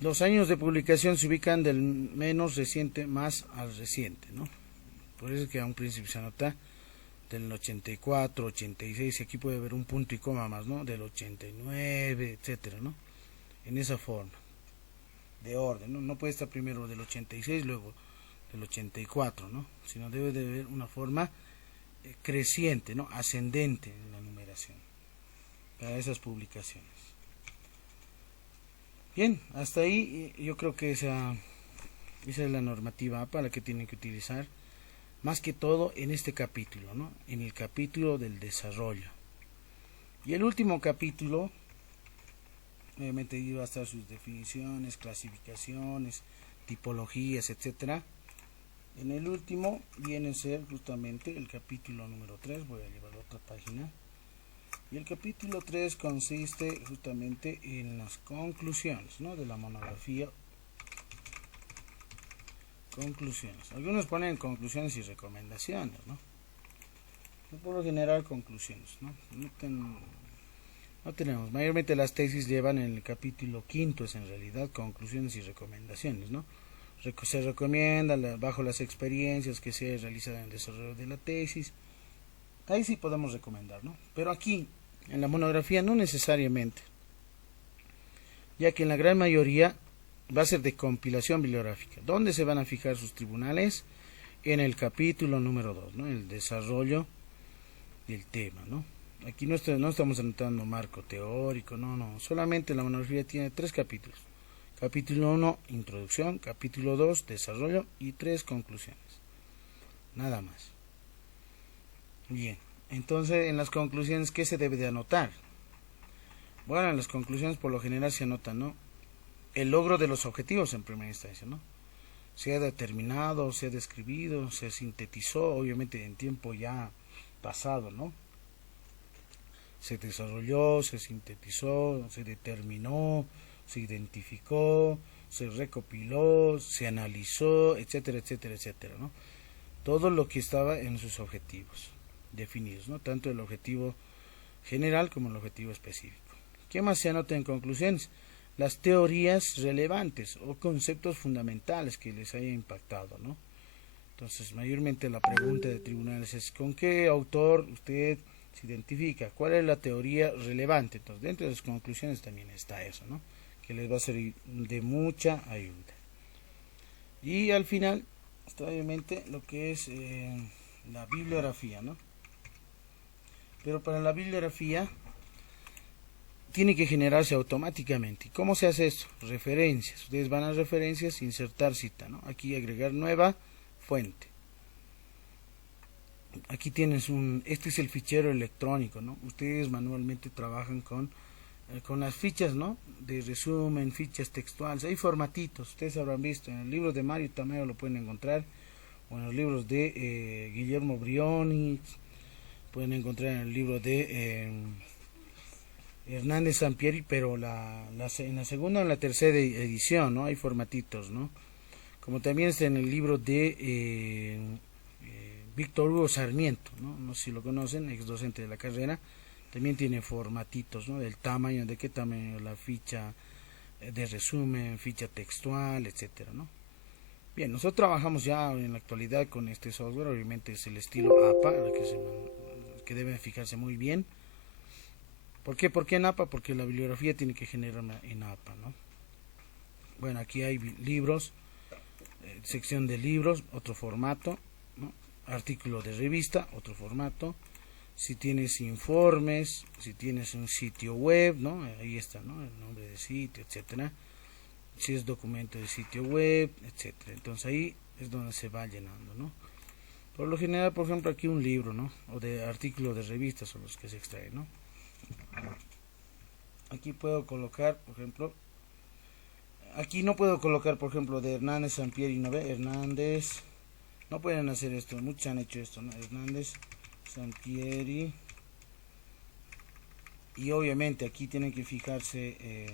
Los años de publicación se ubican del menos reciente más al reciente, ¿no? Por eso es que a un principio se anota del 84, 86, aquí puede haber un punto y coma más, ¿no?, del 89, etcétera, ¿no? En esa forma de orden, ¿no? No puede estar primero del 86, luego del 84, ¿no? Sino debe de haber una forma creciente, ¿no?, ascendente en la numeración para esas publicaciones. Bien, hasta ahí yo creo que esa es la normativa APA la que tienen que utilizar, más que todo en este capítulo, ¿no?, en el capítulo del desarrollo. Y el último capítulo, obviamente iba a estar sus definiciones, clasificaciones, tipologías, etcétera. En el último viene a ser justamente el capítulo número 3, voy a llevar a otra página. Y el capítulo 3 consiste justamente en las conclusiones, ¿no?, de la monografía. Conclusiones. Algunos ponen conclusiones y recomendaciones, ¿no? Por lo general conclusiones, ¿no? No tenemos. Mayormente las tesis llevan en el capítulo 5, es en realidad conclusiones y recomendaciones, ¿no? Se recomienda bajo las experiencias que se realizan en el desarrollo de la tesis. Ahí sí podemos recomendar, ¿no? Pero aquí, en la monografía, no necesariamente, ya que en la gran mayoría va a ser de compilación bibliográfica. ¿Dónde se van a fijar sus tribunales? En el capítulo número 2, ¿no?, el desarrollo del tema, ¿no? Aquí no estamos anotando marco teórico, no, solamente la monografía tiene 3 capítulos. Capítulo 1, introducción, capítulo 2, desarrollo y 3 conclusiones. Nada más. Bien, entonces en las conclusiones, ¿qué se debe de anotar? Bueno, en las conclusiones por lo general se anota, ¿no?, el logro de los objetivos en primera instancia, ¿no? Se ha determinado, se ha describido, se sintetizó, obviamente en tiempo ya pasado, ¿no? Se desarrolló, se sintetizó, se determinó, se identificó, se recopiló, se analizó, etcétera, etcétera, etcétera, ¿no? Todo lo que estaba en sus objetivos definidos, ¿no?, tanto el objetivo general como el objetivo específico. ¿Qué más se anota en conclusiones? Las teorías relevantes o conceptos fundamentales que les haya impactado, ¿no? Entonces, mayormente la pregunta de tribunales es ¿con qué autor usted se identifica? ¿Cuál es la teoría relevante? Entonces, dentro de las conclusiones también está eso, ¿no?, que les va a ser de mucha ayuda. Y al final está obviamente lo que es la bibliografía, ¿no? Pero para la bibliografía tiene que generarse automáticamente. ¿Cómo se hace esto? Referencias. Ustedes van a referencias, insertar cita, ¿no? Aquí agregar nueva fuente. Aquí tienes este es el fichero electrónico, ¿no? Ustedes manualmente trabajan con las fichas, ¿no?, de resumen, fichas textuales. Hay formatitos, ustedes habrán visto en el libro de Mario Tamayo, lo pueden encontrar, o en los libros de Guillermo Briones, pueden encontrar en el libro de Hernández Sampieri, pero en la segunda o en la tercera edición, ¿no? Hay formatitos, ¿no? Como también está en el libro de Víctor Hugo Sarmiento, ¿no? No sé si lo conocen, ex docente de la carrera, también tiene formatitos, ¿no? Del tamaño, de qué tamaño la ficha de resumen, ficha textual, etcétera, ¿no? Bien, nosotros trabajamos ya en la actualidad con este software, obviamente es el estilo APA, que deben fijarse muy bien. ¿Por qué? ¿Por qué en APA? Porque la bibliografía tiene que generar en APA, ¿no? Bueno, aquí hay libros, sección de libros, otro formato, ¿no? Artículo de revista, otro formato. Si tienes informes, si tienes un sitio web, ¿no? Ahí está, ¿no? El nombre de sitio, etcétera. Si es documento de sitio web, etcétera. Entonces ahí es donde se va llenando, ¿no? Por lo general, por ejemplo, aquí un libro, ¿no? O de artículos de revistas son los que se extraen, ¿no? Aquí puedo colocar, por ejemplo, aquí no puedo colocar, por ejemplo, de Hernández Sampieri, ¿no ve? Hernández, no pueden hacer esto, muchos han hecho esto, ¿no? Hernández Sampieri, y obviamente aquí tienen que fijarse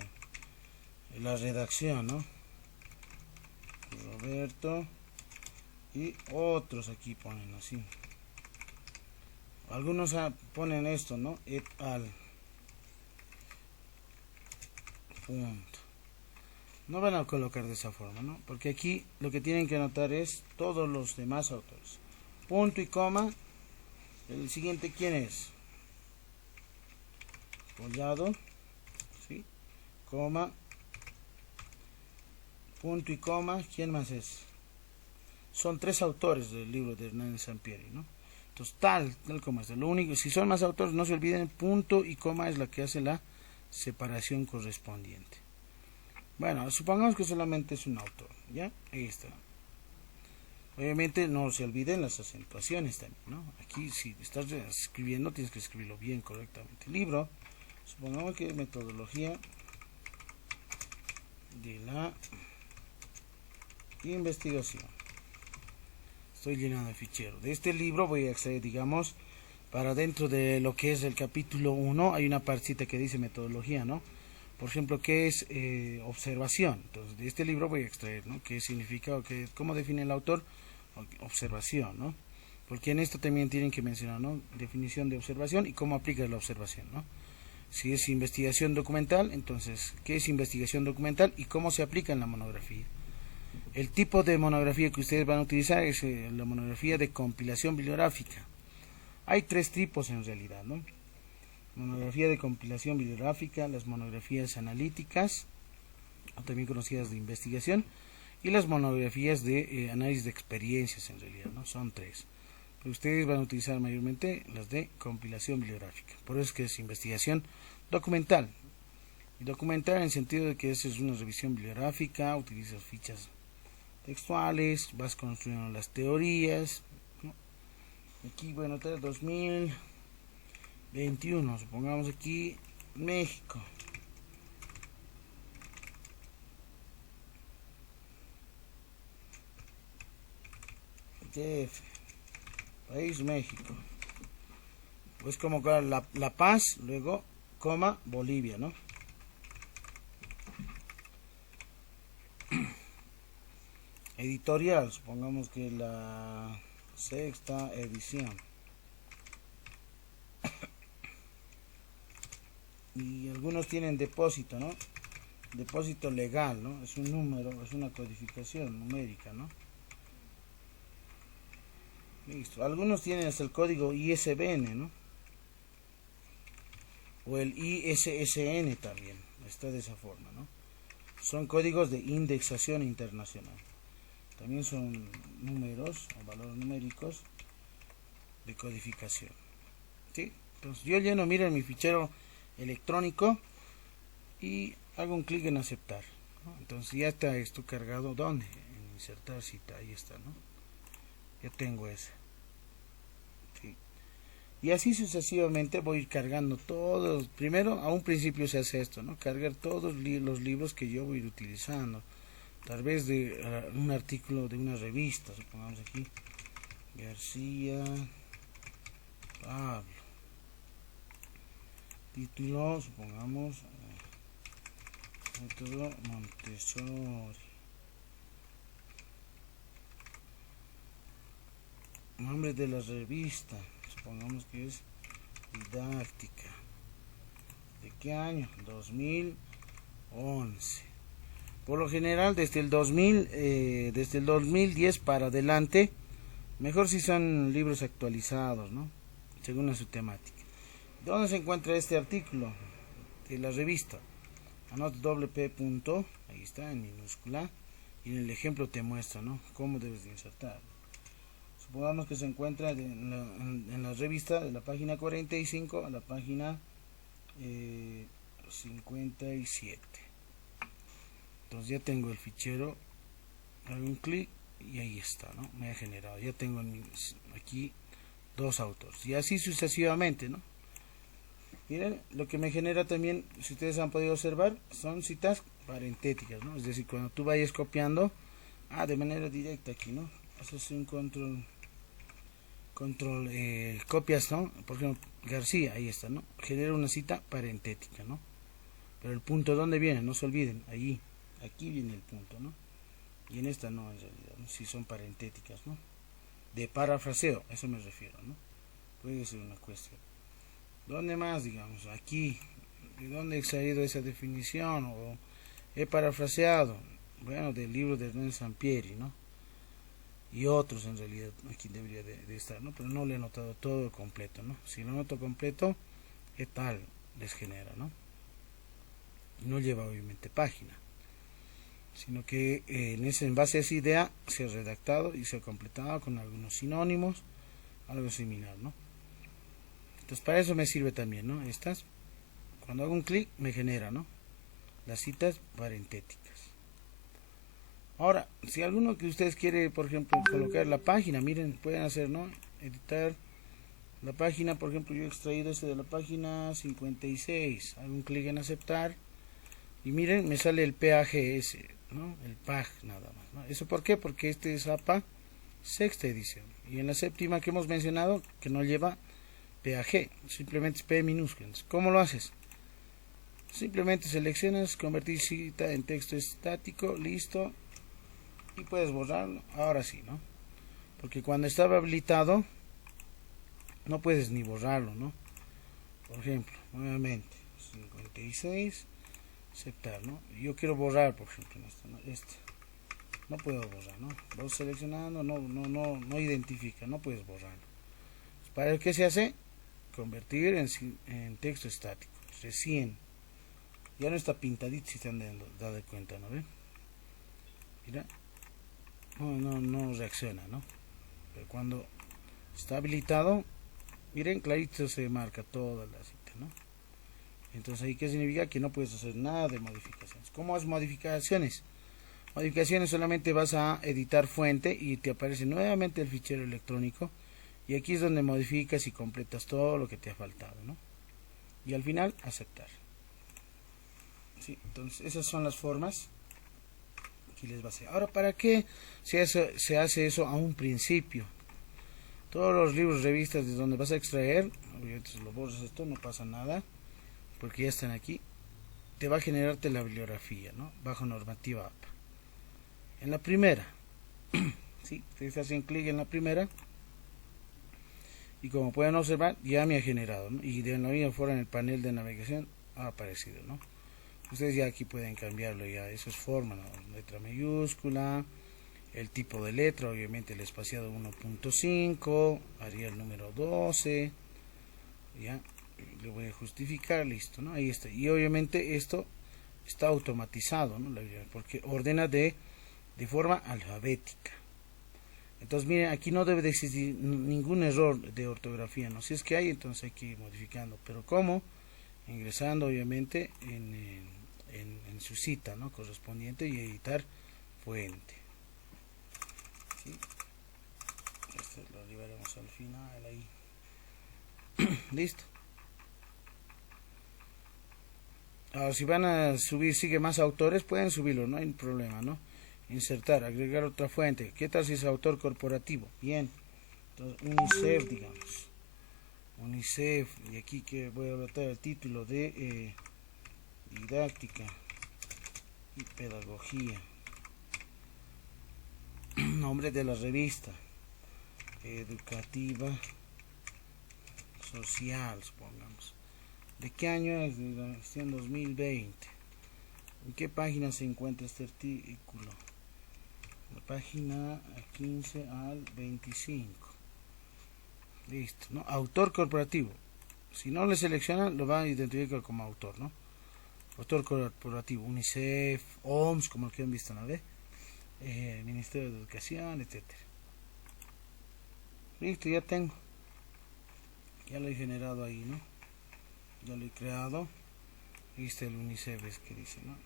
la redacción, ¿no? Roberto, y otros aquí ponen así. Algunos ponen esto, ¿no? Et al. Punto. No van a colocar de esa forma, ¿no? Porque aquí lo que tienen que anotar es todos los demás autores. Punto y coma. El siguiente, ¿quién es? Collado, ¿sí? Coma. Punto y coma. ¿Quién más es? Son 3 autores del libro de Hernández Sampieri, ¿no? Entonces, tal como es. Lo único, si son más autores, no se olviden, punto y coma es la que hace la separación correspondiente. Bueno, supongamos que solamente es un autor, ¿ya? Ahí está. Obviamente no se olviden las acentuaciones también, ¿no? Aquí si estás escribiendo tienes que escribirlo bien, correctamente. Libro, supongamos que es metodología de la investigación. Estoy llenando el fichero. De este libro voy a acceder, digamos, para dentro de lo que es el capítulo 1, hay una partecita que dice metodología, ¿no? Por ejemplo, ¿qué es observación? Entonces, de este libro voy a extraer, ¿no? ¿Qué significa cómo define el autor? Observación, ¿no? Porque en esto también tienen que mencionar, ¿no? Definición de observación y cómo aplica la observación, ¿no? Si es investigación documental, entonces, ¿qué es investigación documental y cómo se aplica en la monografía? El tipo de monografía que ustedes van a utilizar es la monografía de compilación bibliográfica. Hay 3 tipos en realidad, ¿no? Monografía de compilación bibliográfica, las monografías analíticas, también conocidas de investigación, y las monografías de análisis de experiencias en realidad, ¿no? Son 3. Pero ustedes van a utilizar mayormente las de compilación bibliográfica. Por eso es que es investigación documental. Y documental en el sentido de que eso es una revisión bibliográfica, utilizas fichas textuales, vas construyendo las teorías, ¿no? Aquí voy a anotar 2021, supongamos aquí México. DF, país México. Pues como la Paz, luego coma Bolivia, ¿no? Editorial, supongamos que la 6ª edición. Y algunos tienen depósito, ¿no? Depósito legal, ¿no? Es un número, es una codificación numérica, ¿no? Listo. Algunos tienen hasta el código ISBN, ¿no? O el ISSN también, está de esa forma, ¿no? Son códigos de indexación internacional. También son números o valores numéricos de codificación, ¿sí? Entonces yo lleno, miren, mi fichero electrónico y hago un clic en aceptar, ¿no? Entonces ya está esto cargado. ¿Dónde? En insertar cita, ahí está, ¿no? Ya tengo esa, ¿sí? Y así sucesivamente voy cargando todos. Primero, a un principio se hace esto, ¿no? Cargar todos los libros que yo voy a ir utilizando. Tal vez de un artículo de una revista, supongamos aquí, García Pablo. Título, supongamos, método Montessori. Nombre de la revista, supongamos que es Didáctica. ¿De qué año? 2011. Por lo general, desde el 2010 para adelante, mejor si son libros actualizados, ¿no? Según su temática. ¿Dónde se encuentra este artículo de la revista? Anota doble P punto, ahí está en minúscula, y en el ejemplo te muestra, ¿no?, cómo debes de insertar. Supongamos que se encuentra en la revista de la página 45 a la página 57. Entonces ya tengo el fichero, hago un clic y ahí está, ¿no? Me ha generado, ya tengo aquí dos autores y así sucesivamente, ¿no? Miren, lo que me genera también, si ustedes han podido observar, son citas parentéticas, ¿no? Es decir, cuando tú vayas copiando, de manera directa aquí, ¿no? Haces un control, copias, ¿no? Por ejemplo, García, ahí está, ¿no? Genera una cita parentética, ¿no? Pero el punto, ¿dónde viene? No se olviden, allí, aquí viene el punto, ¿no? Y en esta no, en realidad, ¿no? Si son parentéticas, ¿no? De parafraseo, eso me refiero, ¿no? Puede ser una cuestión. ¿Dónde más, digamos? Aquí. ¿De dónde he extraído esa definición? O he parafraseado. Bueno, del libro de Hernán Sampieri, ¿no? Y otros en realidad aquí debería de estar, ¿no? Pero no le he notado todo completo, ¿no? Si lo noto completo, ¿qué tal les genera, ¿no? No lleva obviamente página, sino que en base a esa idea se ha redactado y se ha completado con algunos sinónimos, algo similar, ¿no? Entonces para eso me sirve también, ¿no? Estas, cuando hago un clic me genera, ¿no?, las citas parentéticas. Ahora, si alguno que ustedes quiere, por ejemplo, colocar la página, miren, pueden hacer, ¿no? Editar la página, por ejemplo, yo he extraído este de la página 56, hago un clic en aceptar y miren, me sale el PAGS, ¿no? El PAG nada más, ¿no? ¿Eso por qué? Porque este es APA sexta edición y en la séptima que hemos mencionado que no lleva PAG, simplemente es P minúscula. ¿Cómo lo haces? Simplemente seleccionas convertir cita en texto estático, listo, y puedes borrarlo. Ahora sí, ¿no? Porque cuando estaba habilitado no puedes ni borrarlo, ¿no? Por ejemplo, nuevamente 56, aceptar, ¿no? Yo quiero borrar, por ejemplo, no puedo borrar, ¿no? Vas seleccionando, no identifica, no puedes borrarlo. ¿Para qué se hace? Convertir en texto estático. Recién ya no está pintadito, si se han dado cuenta, ¿no ven? Mira, no reacciona, ¿no? Pero cuando está habilitado, miren, clarito se marca toda la cita, ¿no? Entonces ahí, ¿qué significa? Que no puedes hacer nada de modificaciones. ¿Cómo haces modificaciones? Modificaciones, solamente vas a editar fuente y te aparece nuevamente el fichero electrónico. Y aquí es donde modificas y completas todo lo que te ha faltado, ¿no? Y al final, aceptar. ¿Sí? Entonces, esas son las formas que les va a hacer. Ahora, ¿para qué se hace eso a un principio? Todos los libros, revistas de donde vas a extraer, obviamente si lo borras esto, no pasa nada, porque ya están aquí. Te va a generarte la bibliografía, ¿no? Bajo normativa APA. En la primera, ¿sí? Ustedes hacen clic en la primera. Y como pueden observar, ya me ha generado, ¿no? Y de la misma forma en el panel de navegación ha aparecido, ¿no? Ustedes ya aquí pueden cambiarlo, ya eso es forma, ¿no? Letra mayúscula, el tipo de letra, obviamente el espaciado 1.5, haría el número 12, ya, le voy a justificar, listo, ¿no? Ahí está. Y obviamente esto está automatizado, ¿no? Porque ordena de forma alfabética. Entonces miren, aquí no debe de existir ningún error de ortografía, ¿no? Si es que hay, entonces hay que ir modificando. Pero ¿cómo? Ingresando obviamente en su cita, ¿no?, correspondiente, y editar fuente. ¿Sí? Esto lo llevaremos al final ahí. Listo. Ahora, si van a subir, sigue más autores, pueden subirlo, no hay problema, ¿no? Insertar, agregar otra fuente. ¿Qué tal si es autor corporativo? Bien. Entonces, un insert, digamos. UNICEF, y aquí que voy a anotar el título de didáctica y pedagogía. Nombre de la revista, educativa social, supongamos. ¿De qué año es? De la gestión 2020. ¿En qué página se encuentra este artículo? La página 15 al 25. Listo, ¿no? Autor corporativo. Si no le seleccionan, lo va a identificar como autor, ¿no? Autor corporativo, UNICEF, OMS, como el que han visto, ¿no? Ministerio de Educación, etcétera. Listo, ya tengo. Ya lo he generado ahí, ¿no? Ya lo he creado. Listo, el UNICEF es que dice, ¿no?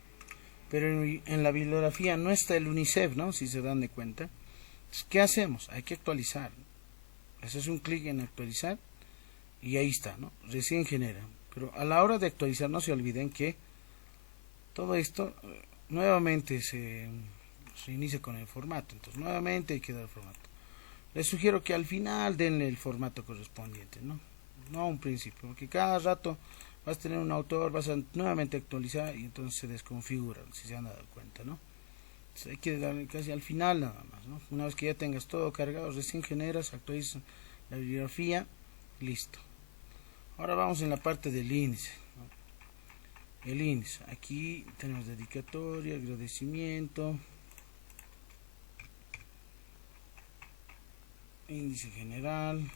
Pero en la bibliografía no está el UNICEF, ¿no? Si se dan de cuenta. Entonces, ¿qué hacemos? Hay que actualizar. Haces un clic en actualizar y ahí está, ¿no? Recién genera. Pero a la hora de actualizar no se olviden que todo esto nuevamente se inicia con el formato. Entonces nuevamente hay que dar el formato. Les sugiero que al final denle el formato correspondiente, ¿no? No a un principio, porque cada rato vas a tener un autor, vas a nuevamente actualizar y entonces se desconfiguran, si se han dado cuenta, ¿no? Entonces hay que darle casi al final nada más, ¿no? Una vez que ya tengas todo cargado, recién generas, actualizas la bibliografía, listo. Ahora vamos en la parte del índice, ¿no? El índice, aquí tenemos dedicatoria, agradecimiento, índice general.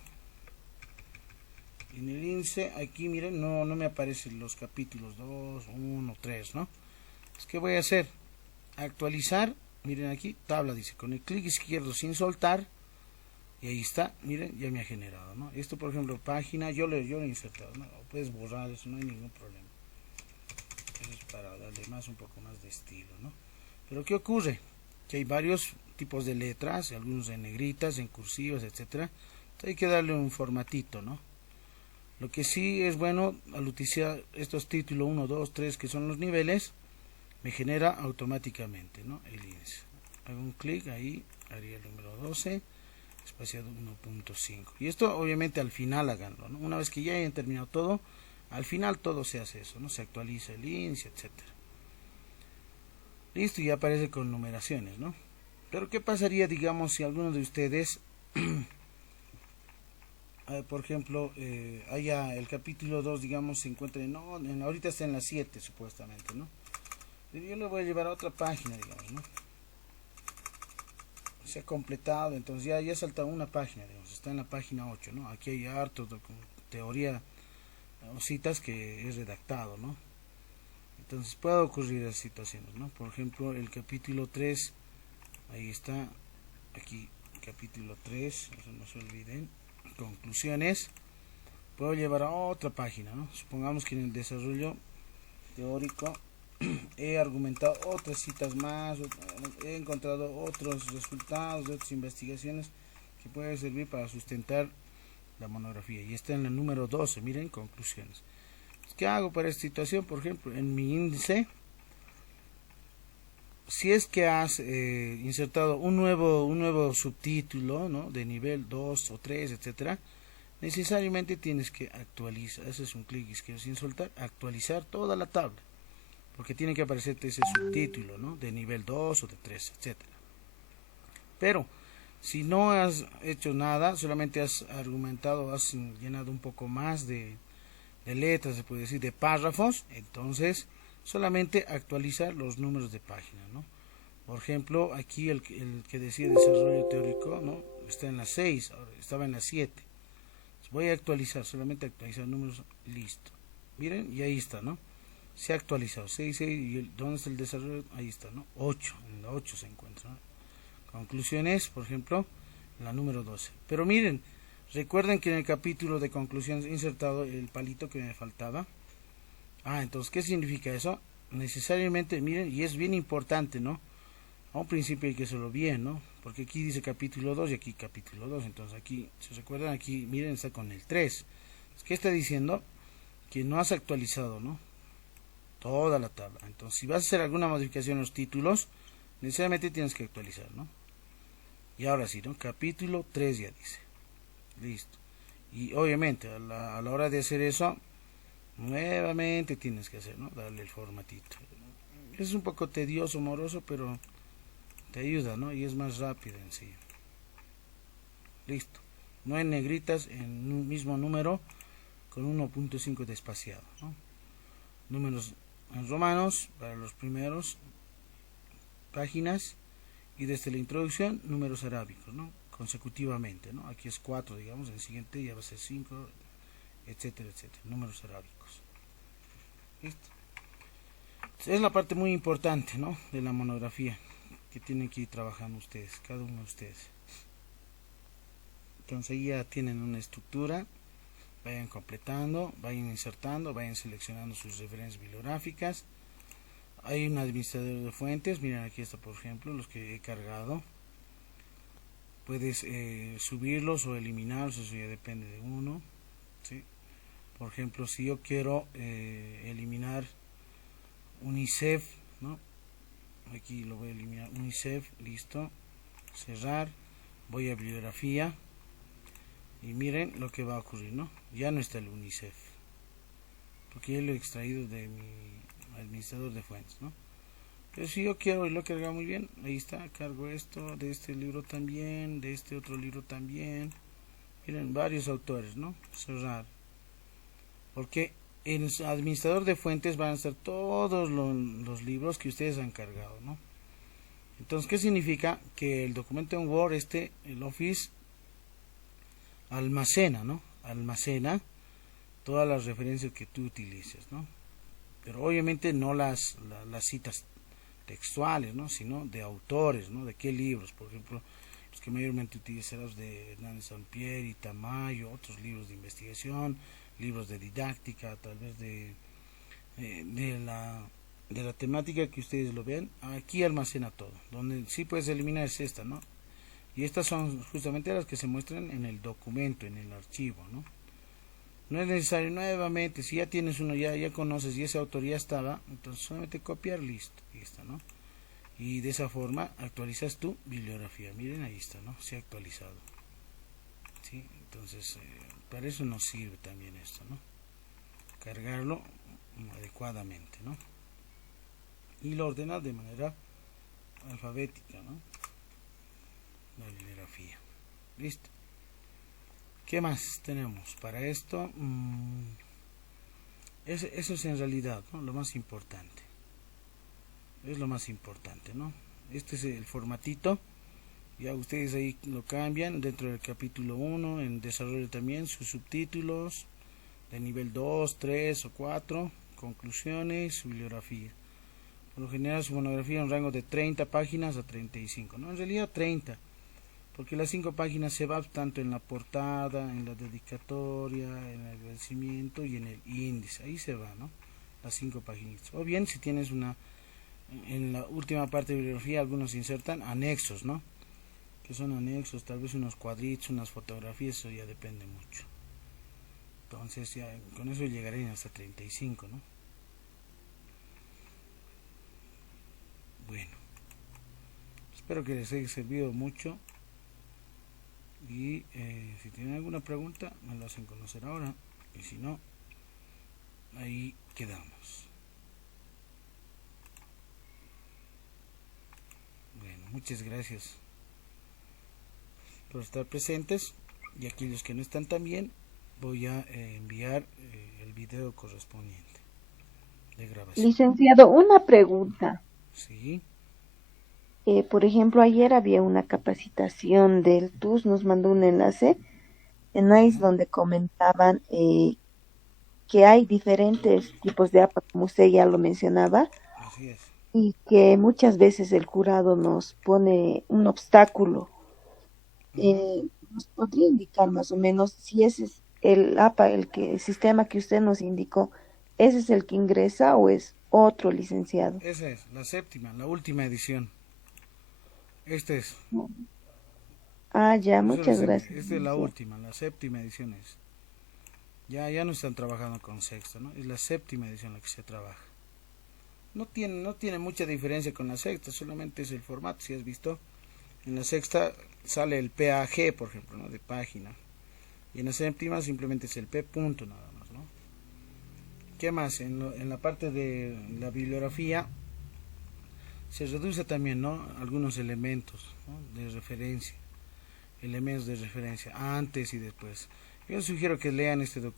En el índice, aquí miren, no me aparecen los capítulos 2, 1, 3, ¿no? Es que voy a hacer actualizar, miren aquí, tabla dice, con el clic izquierdo sin soltar, y ahí está, miren, ya me ha generado, ¿no? Esto, por ejemplo, página, yo lo he insertado, ¿no? Puedes borrar eso, no hay ningún problema. Eso es para darle un poco más de estilo, ¿no? Pero ¿qué ocurre? Que hay varios tipos de letras, algunos en negritas, en cursivas, etcétera. Entonces hay que darle un formatito, ¿no? Lo que sí es bueno, al utilizar estos títulos 1, 2, 3, que son los niveles, me genera automáticamente, ¿no? El índice. Hago un clic ahí, haría el número 12, espaciado 1.5. Y esto obviamente al final háganlo, ¿no? Una vez que ya hayan terminado todo, al final todo se hace eso, ¿no? Se actualiza el índice, etcétera. Listo, y aparece con numeraciones, ¿no? Pero ¿qué pasaría, digamos, si alguno de ustedes... por ejemplo, allá el capítulo 2, digamos, se encuentra ahorita está en la 7, supuestamente, ¿no? Yo lo voy a llevar a otra página, digamos, ¿no? Se ha completado, entonces ya salta una página, digamos, está en la página 8, ¿no? Aquí hay harto teoría o citas que es redactado, ¿no? Entonces puede ocurrir esas situaciones, ¿no? Por ejemplo, el capítulo 3, ahí está, aquí, capítulo 3, eso no se olviden. Conclusiones, puedo llevar a otra página, ¿no? Supongamos que en el desarrollo teórico he argumentado otras citas más, he encontrado otros resultados de otras investigaciones que pueden servir para sustentar la monografía, y está en el número 12, miren, conclusiones. ¿Qué hago para esta situación? Por ejemplo, en mi índice, si es que has insertado un nuevo subtítulo, ¿no? De nivel 2 o 3, etcétera, necesariamente tienes que actualizar. Ese es un clic izquierdo sin soltar, actualizar toda la tabla, porque tiene que aparecerte ese subtítulo, ¿no? De nivel 2 o de 3, etcétera. Pero si no has hecho nada, solamente has argumentado, has llenado un poco más de letras, se puede decir, de párrafos, entonces solamente actualizar los números de página, ¿no? Por ejemplo, aquí el que decía desarrollo teórico, ¿no? Está en la 6, ahora estaba en la 7. Entonces voy a actualizar, solamente actualizar números, listo. Miren, y ahí está, ¿no? Se ha actualizado, 6, 6, y ¿dónde está el desarrollo? Ahí está, ¿no? 8, en la 8 se encuentra, ¿no? Conclusiones, por ejemplo, en la número 12. Pero miren, recuerden que en el capítulo de conclusiones he insertado el palito que me faltaba. Entonces, ¿qué significa eso? Necesariamente, miren, y es bien importante, ¿no? A un principio hay que hacerlo bien, ¿no? Porque aquí dice capítulo 2 y aquí capítulo 2. Entonces aquí, si recuerdan, aquí, miren, está con el 3. ¿Qué está diciendo? Que no has actualizado, ¿no? Toda la tabla. Entonces, si vas a hacer alguna modificación en los títulos, necesariamente tienes que actualizar, ¿no? Y ahora sí, ¿no? Capítulo 3 ya dice. Listo. Y obviamente a la hora de hacer eso, nuevamente tienes que hacer, ¿no? Darle el formatito. Es un poco tedioso, moroso, pero te ayuda, ¿no? Y es más rápido en sí. Listo. No en negritas, en un mismo número con 1.5 de espaciado, ¿no? Números en romanos para los primeros páginas, y desde la introducción números arábicos, ¿no? Consecutivamente, ¿no? Aquí es 4, digamos, en el siguiente ya va a ser 5, etcétera, etcétera, números arábicos. ¿Listo? Es la parte muy importante, ¿no? De la monografía que tienen que ir trabajando ustedes, cada uno de ustedes. Entonces ahí ya tienen una estructura, vayan completando, vayan insertando, vayan seleccionando sus referencias bibliográficas. Hay un administrador de fuentes, miren aquí está por ejemplo los que he cargado. Puedes subirlos o eliminarlos, eso ya depende de uno, ¿sí? Por ejemplo, si yo quiero eliminar UNICEF, ¿no? Aquí lo voy a eliminar, UNICEF, listo, cerrar, voy a bibliografía y miren lo que va a ocurrir, ¿no? Ya no está el UNICEF, porque ya lo he extraído de mi administrador de fuentes, ¿no? Pero si yo quiero y lo he cargado muy bien, ahí está, cargo esto, de este libro también, de este otro libro también, miren, varios autores, ¿no? Cerrar, porque en el administrador de fuentes van a estar todos los libros que ustedes han cargado, ¿no? Entonces, ¿qué significa? Que el documento en Word, el Office, almacena, ¿no? Almacena todas las referencias que tú utilices, ¿no? Pero obviamente no las citas textuales, ¿no? Sino de autores, ¿no? De qué libros, por ejemplo, los que mayormente utilizarás de Hernández Sampieri, Tamayo, otros libros de investigación, libros de didáctica, tal vez de la temática que ustedes lo vean. Aquí almacena todo. Donde sí puedes eliminar es esta, ¿no? Y estas son justamente las que se muestran en el documento, en el archivo, ¿no? No es necesario nuevamente, si ya tienes uno, ya conoces y esa autoría estaba, entonces solamente copiar, listo, y está, ¿no? Y de esa forma actualizas tu bibliografía. Miren, ahí está, ¿no? Se ha actualizado. ¿Sí? Entonces, para eso nos sirve también esto, ¿no? Cargarlo adecuadamente, ¿no? Y lo ordenas de manera alfabética, ¿no? La bibliografía. Listo. ¿Qué más tenemos para esto? Eso es en realidad, ¿no? Lo más importante. Es lo más importante, ¿no? Este es el formatito. Ya ustedes ahí lo cambian dentro del capítulo 1, en desarrollo también, sus subtítulos de nivel 2, 3 o 4, conclusiones, su bibliografía. Por lo general su monografía en un rango de 30 páginas a 35, ¿no? En realidad 30, porque las 5 páginas se va tanto en la portada, en la dedicatoria, en el agradecimiento y en el índice. Ahí se va, ¿no? Las 5 páginas. O bien si tienes en la última parte de bibliografía algunos insertan anexos, ¿no? Que son anexos, tal vez unos cuadritos, unas fotografías, eso ya depende mucho. Entonces ya con eso llegarían hasta 35, ¿no? Bueno, espero que les haya servido mucho. Y si tienen alguna pregunta me lo hacen conocer ahora, y si no, ahí quedamos. Bueno, muchas gracias por estar presentes, y aquellos que no están también voy a enviar el video correspondiente de grabación. Licenciado, una pregunta. Sí, Por ejemplo, ayer había una capacitación del TUS, nos mandó un enlace en ICE ya, donde comentaban que hay diferentes tipos de APA, como usted ya lo mencionaba, así es. y que muchas veces el jurado nos pone un obstáculo. Ujú. ¿Nos podría indicar más o menos si ese es el APA, el sistema que usted nos indicó, ese es el que ingresa o es otro licenciado? Esa es la séptima, la última edición. Este es, Ah, ya, eso es la muchas séptima. gracias, Esta es la licenciado. última, la séptima edición es. Ya no están trabajando con sexta, ¿no? Es la séptima edición la que se trabaja. No tiene mucha diferencia con la sexta, solamente es el formato, si has visto. En la sexta sale el PAG, por ejemplo, ¿no? De página. y en la séptima simplemente es el P punto nada más, ¿no? ¿Qué más? En la parte de la bibliografía se reduce también, ¿no? Algunos elementos, ¿no? De referencia, elementos de referencia antes y después. Yo sugiero que lean este documento